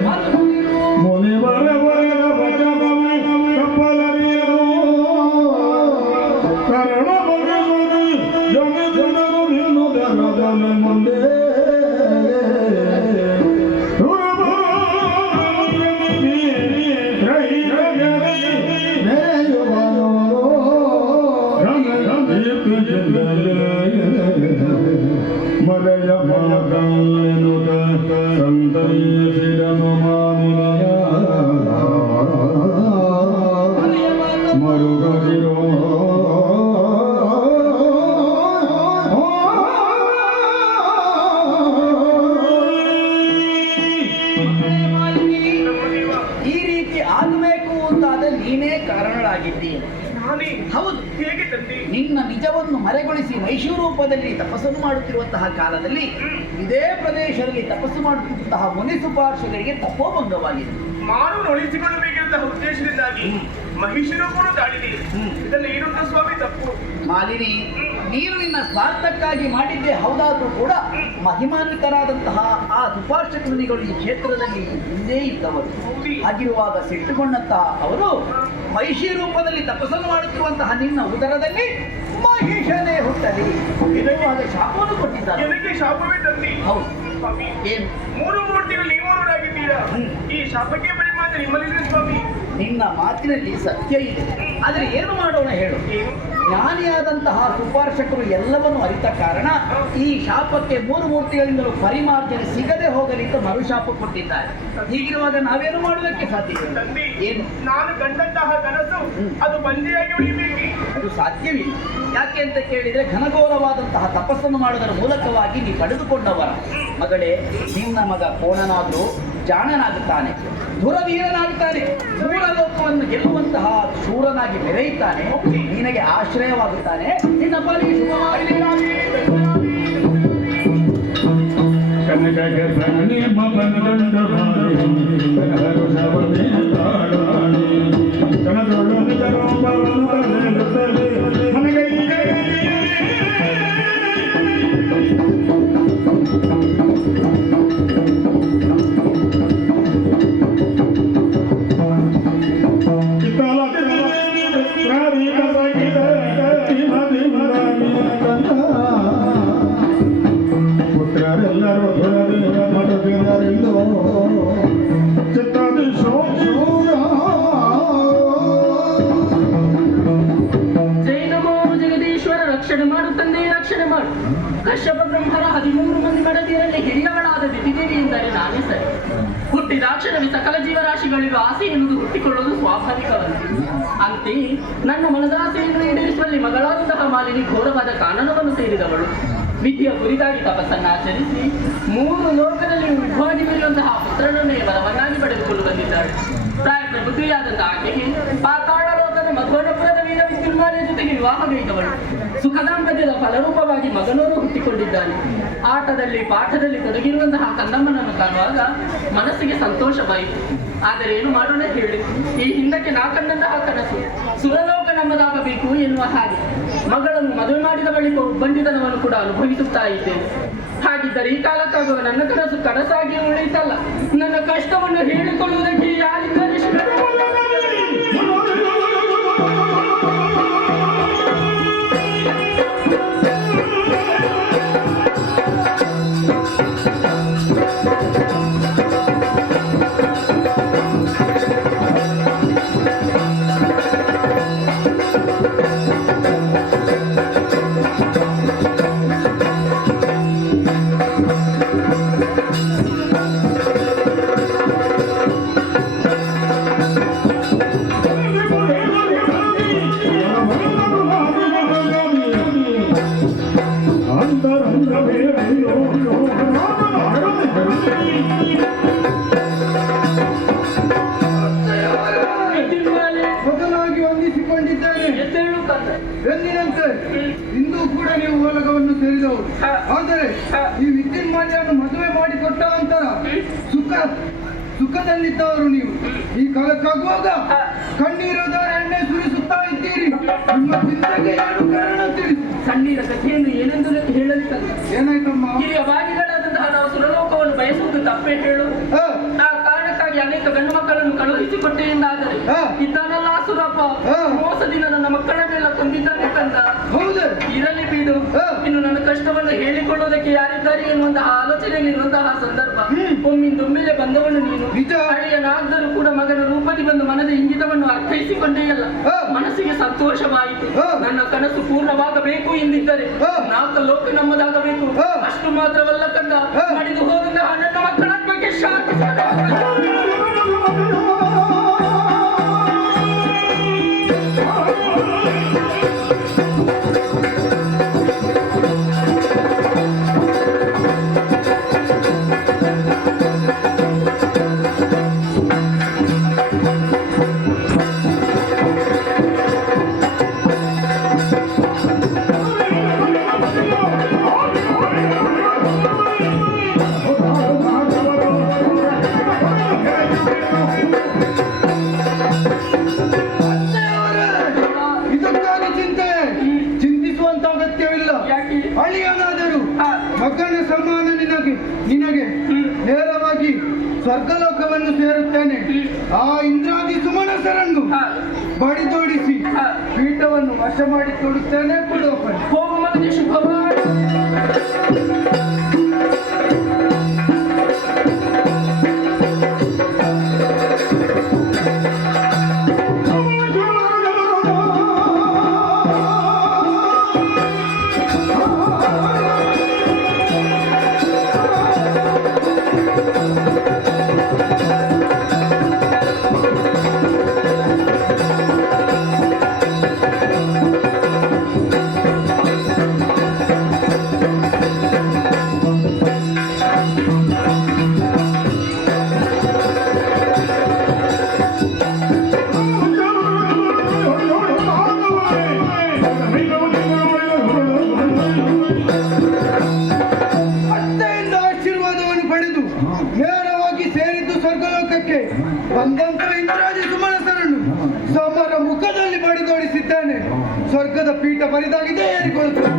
ಮರುಗದಿರು. ಮುನಿವರ ವರಗ ಭಜಗಮೆ ಕಪ್ಪಲರಿಯರು ಕರಣ ಮಗನು ಜಗದನು ನಿನ್ನು ದರದನ ಮುಂದೆ ಮರೆಯ ಮಾತನ್ನುದ ಸಂತೈಸಿದನು ಮಾನಿಯ ಮರುಗದಿರೋ ಈ ರೀತಿ ಆಗಬೇಕು ಅಂತಾದ್ರೆ ನೀನೇ ಕಾರಣರಾಗಿದ್ದೀನಿ. ನಾನೇ ಹೌದು. ಹೇಗೆ ತಂದೆ? ನಿನ್ನ ನಿಜವನ್ನು ಮರೆಗೊಳಿಸಿ ಮೈಸೂರು ರೂಪದಲ್ಲಿ ತಪಸ್ಸನ್ನು ಮಾಡುತ್ತಿರುವಂತಹ ಕಾಲದಲ್ಲಿ ಇದೇ ಪ್ರದೇಶದಲ್ಲಿ ತಪಸ್ಸು ಮಾಡುತ್ತಿದ್ದಂತಹ ಮುನಿಸುಪಾರ್ಷಕರಿಗೆ ತಪೋಭಂಗವಾಗಿದೆ. ಮಾನವನು ಉಳಿಸಿಕೊಳ್ಳಬೇಕೆಂತಹ ಉದ್ದೇಶದಿಂದಾಗಿ ಮಹಿಷರು ಕೂಡ ದಾಳಿದೆ. ಇದನ್ನು ಏನುಂಟ ಸ್ವಾಮಿ ತಪ್ಪು? ಮಾಲಿನಿ, ನೀನು ನಿನ್ನ ಸ್ವಾರ್ಥಕ್ಕಾಗಿ ಮಾಡಿದ್ದೇ ಹೌದಾದ್ರೂ ಕೂಡ ಮಹಿಮಾನ್ವಿತರಾದಂತಹ ಆ ಸುಪಾರ್ಷಕ ಮುನಿಗಳು ಈ ಕ್ಷೇತ್ರದಲ್ಲಿ ಹಿಂದೆ ಇದ್ದವರು. ಹಾಗಿರುವಾಗ ಸಿಟ್ಟುಕೊಂಡಂತಹ ಅವರು ಮಹಿಷಿ ರೂಪದಲ್ಲಿ ತಪಸ್ಸನ್ನು ಮಾಡುತ್ತಿರುವಂತಹ ನಿನ್ನ ಉದರದಲ್ಲಿ ಮಹಿಷನೇ ಹುಟ್ಟಲಿ ಎನ್ನುವಾಗ ಶಾಪವನ್ನು ಕೊಟ್ಟಿದ್ದಾರೆ. ನನಗೆ ಶಾಪವೇ ತಂದೆ. ಹೌದು. ಸ್ವಾಮಿ, ಏನು? ಮೂರು ಮೂರ್ತಿಗಳು ನೀವರಾಗಿದ್ದೀರಾ. ಈ ಶಾಪಕ್ಕೆ ಪರಿಮಾಣ ನಿಮ್ಮಲ್ಲಿದೆ ಸ್ವಾಮಿ. ನಿನ್ನ ಮಾತಿನಲ್ಲಿ ಸತ್ಯ ಇದೆ. ಆದರೆ ಏನು ಮಾಡೋಣ ಹೇಳು? ಏನು? ಜ್ಞಾನಿಯಾದಂತಹ ಸುಪಾರ್ಷಕರು ಎಲ್ಲವನ್ನು ಅರಿತ ಕಾರಣ ಈ ಶಾಪಕ್ಕೆ ಮೂರು ಮೂರ್ತಿಗಳಿಂದಲೂ ಪರಿಮಾರ್ಜನೆ ಸಿಗದೆ ಹೋಗಲಿಕ್ಕೆ ಮರುಶಾಪ ಕೊಟ್ಟಿದ್ದಾರೆ. ಹೀಗಿರುವಾಗ ನಾವೇನು ಮಾಡುವುದಕ್ಕೆ ಸಾಧ್ಯ ಇಲ್ಲ. ತಂದೆ, ಏನು? ನಾನು ಕಂಡಂತಹ ಕನಸು ಅದು ಬಂದೆಯಾಗಿ ಉಳಿಬೇಕೆ? ಅದು ಸಾಧ್ಯವಿಲ್ಲ. ಯಾಕೆ ಅಂತ ಕೇಳಿದ್ರೆ ಘನಘೋರವಾದಂತಹ ತಪಸ್ಸನ್ನು ಮಾಡುವುದರ ಮೂಲಕವಾಗಿ ನೀ ಪಡೆದುಕೊಂಡವರ ಮಗಳೇ, ನಿನ್ನ ಮಗ ಕೋಣನಾದ್ರೂ ಜಾಣನಾಗುತ್ತಾನೆ, ದುರವೀರನಾಗುತ್ತಾನೆ, ಮೂಲ ಲೋಕವನ್ನು ಗೆಲ್ಲುವಂತಹ ಶೂರನಾಗಿ ಮೆರೆಯುತ್ತಾನೆ, ನಿನಗೆ ಆಶ್ರಯವಾಗುತ್ತಾನೆ. ನಿನ್ನ ಪಾಲಿಗೆ ಶುಭವಾಗಲಿ. ಕನಕಗೆ ಸಂಗನಿ ಮಪನದಂಡ ಮಾಡಿ ಕನಹರು ಶಬರಿ ತಾಡಾಡಿ ಕನದೊಳು ನಿಜರಂಬವನ್ನು ತಲೆಯುತ್ತಲೇ ಮನಗೈಗೆ ಪುತ್ರರೆಲ್ಲರೂ ಮಡದಿರರೆಲ್ಲೋ ಚಿತ್ತಾದಿ ಜೈ ನಮೋ ಜಗದೀಶ್ವರ. ರಕ್ಷಣೆ ಮಾಡು ತಂದೆ, ರಕ್ಷಣೆ ಮಾಡು. ಕಶ್ಯಪ ಬ್ರಹ್ಮರ 13 ಮಂದಿ ಮಡದಿಯರಲ್ಲಿ ಹಿರಿಯವಳಾದ ದಿತಿದೇವಿ ಎಂದರೆ ನಾನೇ ಸರಿ. ಹುಟ್ಟಿದಾಕ್ಷಣವೇ ಸಕಲ ಜೀವರಾಶಿಗಳಿಗೂ ಆಸೆ ಎನ್ನುವುದು ಹುಟ್ಟಿಕೊಳ್ಳುವುದು ಸ್ವಾಭಾವಿಕವಲ್ಲ. ಅಂತೆಯೇ ನನ್ನ ಮನದಾಸೆಯನ್ನು ಈಡೇರಿಸುವಲ್ಲಿ ಮಗಳಾದಂತಹ ಮಾಲಿನಿ ಘೋರವಾದ ಕಾನನವನ್ನು ಸೇರಿದವಳು. ವಿಧಿಯ ಕುರಿತಾಗಿ ತಪಸ್ಸನ್ನು ಆಚರಿಸಿ 3 ಲೋಕದಲ್ಲಿ ಉದ್ಭವಾಗಿ ಬೀಳುವಂತಹ ಪುತ್ರನನ್ನೇ ಬಲವನ್ನಾಗಿ ಪಡೆದುಕೊಂಡು ಬಂದಿದ್ದಾಳೆ. ಪ್ರಾಯದ ಬುದ್ಧಿಯಾದಂತಹ ಆಕೆಗೆ ಪಾತಾಳ ಲೋಕದ ಮಧ್ವನಪುರದ ವೀರ ವಿದ್ಯುನ್ಮಾಲಿಯ ಜೊತೆಗೆ ವಿವಾಹಗೈದವಳು. ಸುಖದಾಂಪತ್ಯದ ಫಲರೂಪವಾಗಿ ಮಗನೂರು ಹುಟ್ಟಿಕೊಂಡಿದ್ದಾನೆ. ಆಟದಲ್ಲಿ ಪಾಠದಲ್ಲಿ ತೊಡಗಿರುವಂತಹ ಕಂದಮ್ಮನನ್ನು ಕಾಣುವಾಗ ಮನಸ್ಸಿಗೆ ಸಂತೋಷವಾಯಿತು. ಆದರೆ ಏನು ಮಾಡೋಣ ಹೇಳಿ, ಈ ಹಿಂದಕ್ಕೆ ನಾ ಕಂಡಂತಹ ಕನಸು ಸುರಲೋಕ ನಮ್ಮದಾಗಬೇಕು ಎನ್ನುವ ಹಾಗೆ ಮಗಳನ್ನು ಮದುವೆ ಮಾಡಿದ ಬಳಿಕ ಬಂಡಿತನವನ್ನು ಕೂಡ ಅನುಭವಿಸುತ್ತಾ ಇದ್ದೇನೆ. ಹಾಗಿದ್ದರೆ ಈ ಕಾಲಕ್ಕಾಗುವ ನನ್ನ ಕನಸು ಕನಸಾಗಿ ಉಳಿತಲ್ಲ. ನನ್ನ ಕಷ್ಟವನ್ನು ಹೇಳಿಕೊಳ್ಳುವುದಕ್ಕೆ ಯಾರಿದ್ದಾರೆ? ಅಂತ. ಎಂದಿನಂತೆ ಇಂದು ಕೂಡ ನೀವು ಓಲಗವನ್ನು ಸೇರಿದವರು. ಹ. ಆದರೆ ಹ. ಈ ವಿದ್ಯುನ್ಮಾಲ್ಯವನ್ನು ಮದುವೆ ಮಾಡಿಕೊಟ್ಟ ನಂತರ ಸುಖದಲ್ಲಿದ್ದವರು ನೀವು ಈ ಕಾಲಕ್ಕಾಗುವಾಗ ಹ. ಕಣ್ಣೀರೋದವರ ಎಣ್ಣೆ ಸುರಿಸುತ್ತಾ ಇದ್ದೀರಿ. ನಿಮ್ಮ ಚಿಂತೆಗೆ ಏನು ಕಾರಣ ತಿಳಿಸಿ. ಕಣ್ಣೀರ ಕಥೆಯನ್ನು ಏನೆಂದು ಹೇಳಲಿಕ್ಕಲ್ಲ. ಏನಾಯ್ತಮ್ಮ? ಹಿರಿಯ ಭಾಗಿಗಳಾದಂತಹ ನಾವು ಸುರಲೋಕವನ್ನು ಬಯಸುವುದು ತಪ್ಪೇ ಹೇಳು. ಹ. ಆ ಕಾರಣಕ್ಕಾಗಿ ಅನೇಕ ಗಂಡು ಮಕ್ಕಳನ್ನು ಕಳುಹಿಸಿಕೊಟ್ಟೆ ಎಂದಾದರೆ ಹ. ಇದ್ದಾನಲ್ಲ ಸುರಪ್ಪ ಹ. ಮೋಸದಿಂದ ನನ್ನ ಮಕ್ಕಳನ್ನೆಲ್ಲ ಕೊಂದಿದ್ದಾನೆ ಕಂದ. ಹೌದು. ಇರಲಿ ಬಿಡು. ಹ. ಇನ್ನು ನನ್ನ ಕಷ್ಟವನ್ನು ಹೇಳಿಕೊಳ್ಳುವುದಕ್ಕೆ ಯಾರಿದ್ದಾರೆ ಎನ್ನುವಂತಹ ಆಲೋಚನೆಯಲ್ಲಿರುವಂತಹ ಸಂದರ್ಭ ಒಮ್ಮಿಂದೊಮ್ಮೆಲೆ ಬಂದವನು ನೀನು. ನಿಜ. ಹಳೆಯನಾದರೂ ಕೂಡ ಮಗನ ರೂಪದಿ ಬಂದು ಮನದ ಇಂಗಿತವನ್ನು ಅರ್ಥೈಸಿಕೊಂಡೇಯಲ್ಲ. ಹ. ಮನಸ್ಸಿಗೆ ಸಂತೋಷವಾಯಿತು. ಹ. ನನ್ನ ಕನಸು ಪೂರ್ಣವಾಗಬೇಕು ಎಂದಿದ್ದರೆ ಹ. ನಾಲ್ಕು ಲೋಕ ನಮ್ಮದಾಗಬೇಕು. ಹ. ಅಷ್ಟು ಮಾತ್ರವಲ್ಲ ಕಂದ, ಹ. ಮಡಿದು ಹೋದಂತಹ ನನ್ನ ಮಕ್ಕಳ ಬಗ್ಗೆ ಶಾಂತಿ ಇದಕ್ಕಾಗಿ ಚಿಂತಿಸುವಂತ ಅಗತ್ಯವಿಲ್ಲ. ಯಾಕೆ? ಅಳಿಯನಾದರೂ ಮಗನ ಸಮಾನ ನಿನಗೆ ನೇರವಾಗಿ ಸ್ವರ್ಗಲೋಕವನ್ನು ಸೇರುತ್ತೇನೆ. ಆ ಇಂದ್ರಾದಿ ಸುಮನಸರನ್ನು ಬಡಿದೋಡಿಸಿ ಪೀಠವನ್ನು ವಶ ಮಾಡಿ ಕೊಡುತ್ತೇನೆ. ಕೊಡುವಪ್ಪನೆ ಹೋಗು ಮಗನೇ, ಶುಭವಾಗಲಿ. ಅತ್ತೆಯಿಂದ ಆಶೀರ್ವಾದವನ್ನು ಪಡೆದು ನೇರವಾಗಿ ಸೇರಿದ್ದು ಸ್ವರ್ಗಲೋಕಕ್ಕೆ ಬಂದಂತ ಇಂದ್ರಾದಿ ಸುಮನಸರನ್ನು ಸಮರ ಮುಖದಲ್ಲಿ ಬಡಿದೋಡಿಸಿದ್ದಾನೆ. ಸ್ವರ್ಗದ ಪೀಠ ಬರಿದಾಗಿದೆ, ಏರಿಕೊಳ್ಳುತ್ತದೆ.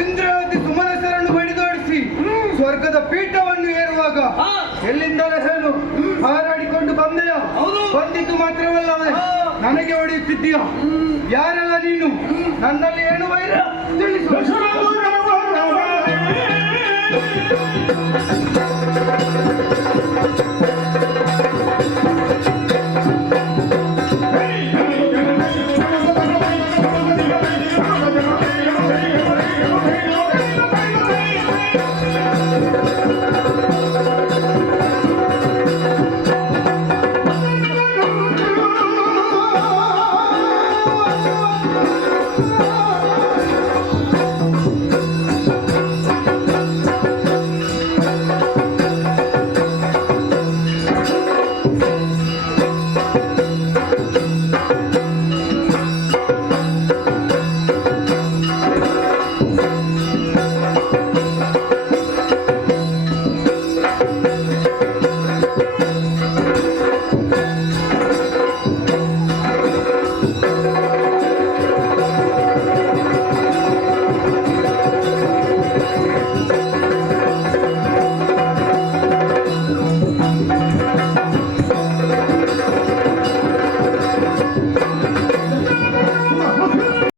ಇಂದ್ರಾದಿ ಸುಮನಸರನ್ನು ಬಡಿದೋಡಿಸಿ ಸ್ವರ್ಗದ ಪೀಠವನ್ನು ಏರುವಾಗ ಎಲ್ಲಿಂದಲೇ ಹೇಳು ಹಾರಾಡಿಕೊಂಡು ಬಂದೆಯ? ಬಂದಿದ್ದು ಮಾತ್ರವಲ್ಲವೇ ನನಗೆ ಹೊಡೆಯುತ್ತಿದ್ದೀಯ? ಯಾರೆಲ್ಲ ನೀನು? ನನ್ನಲ್ಲಿ ಏನು ವೈರ ತಿಳಿಸು.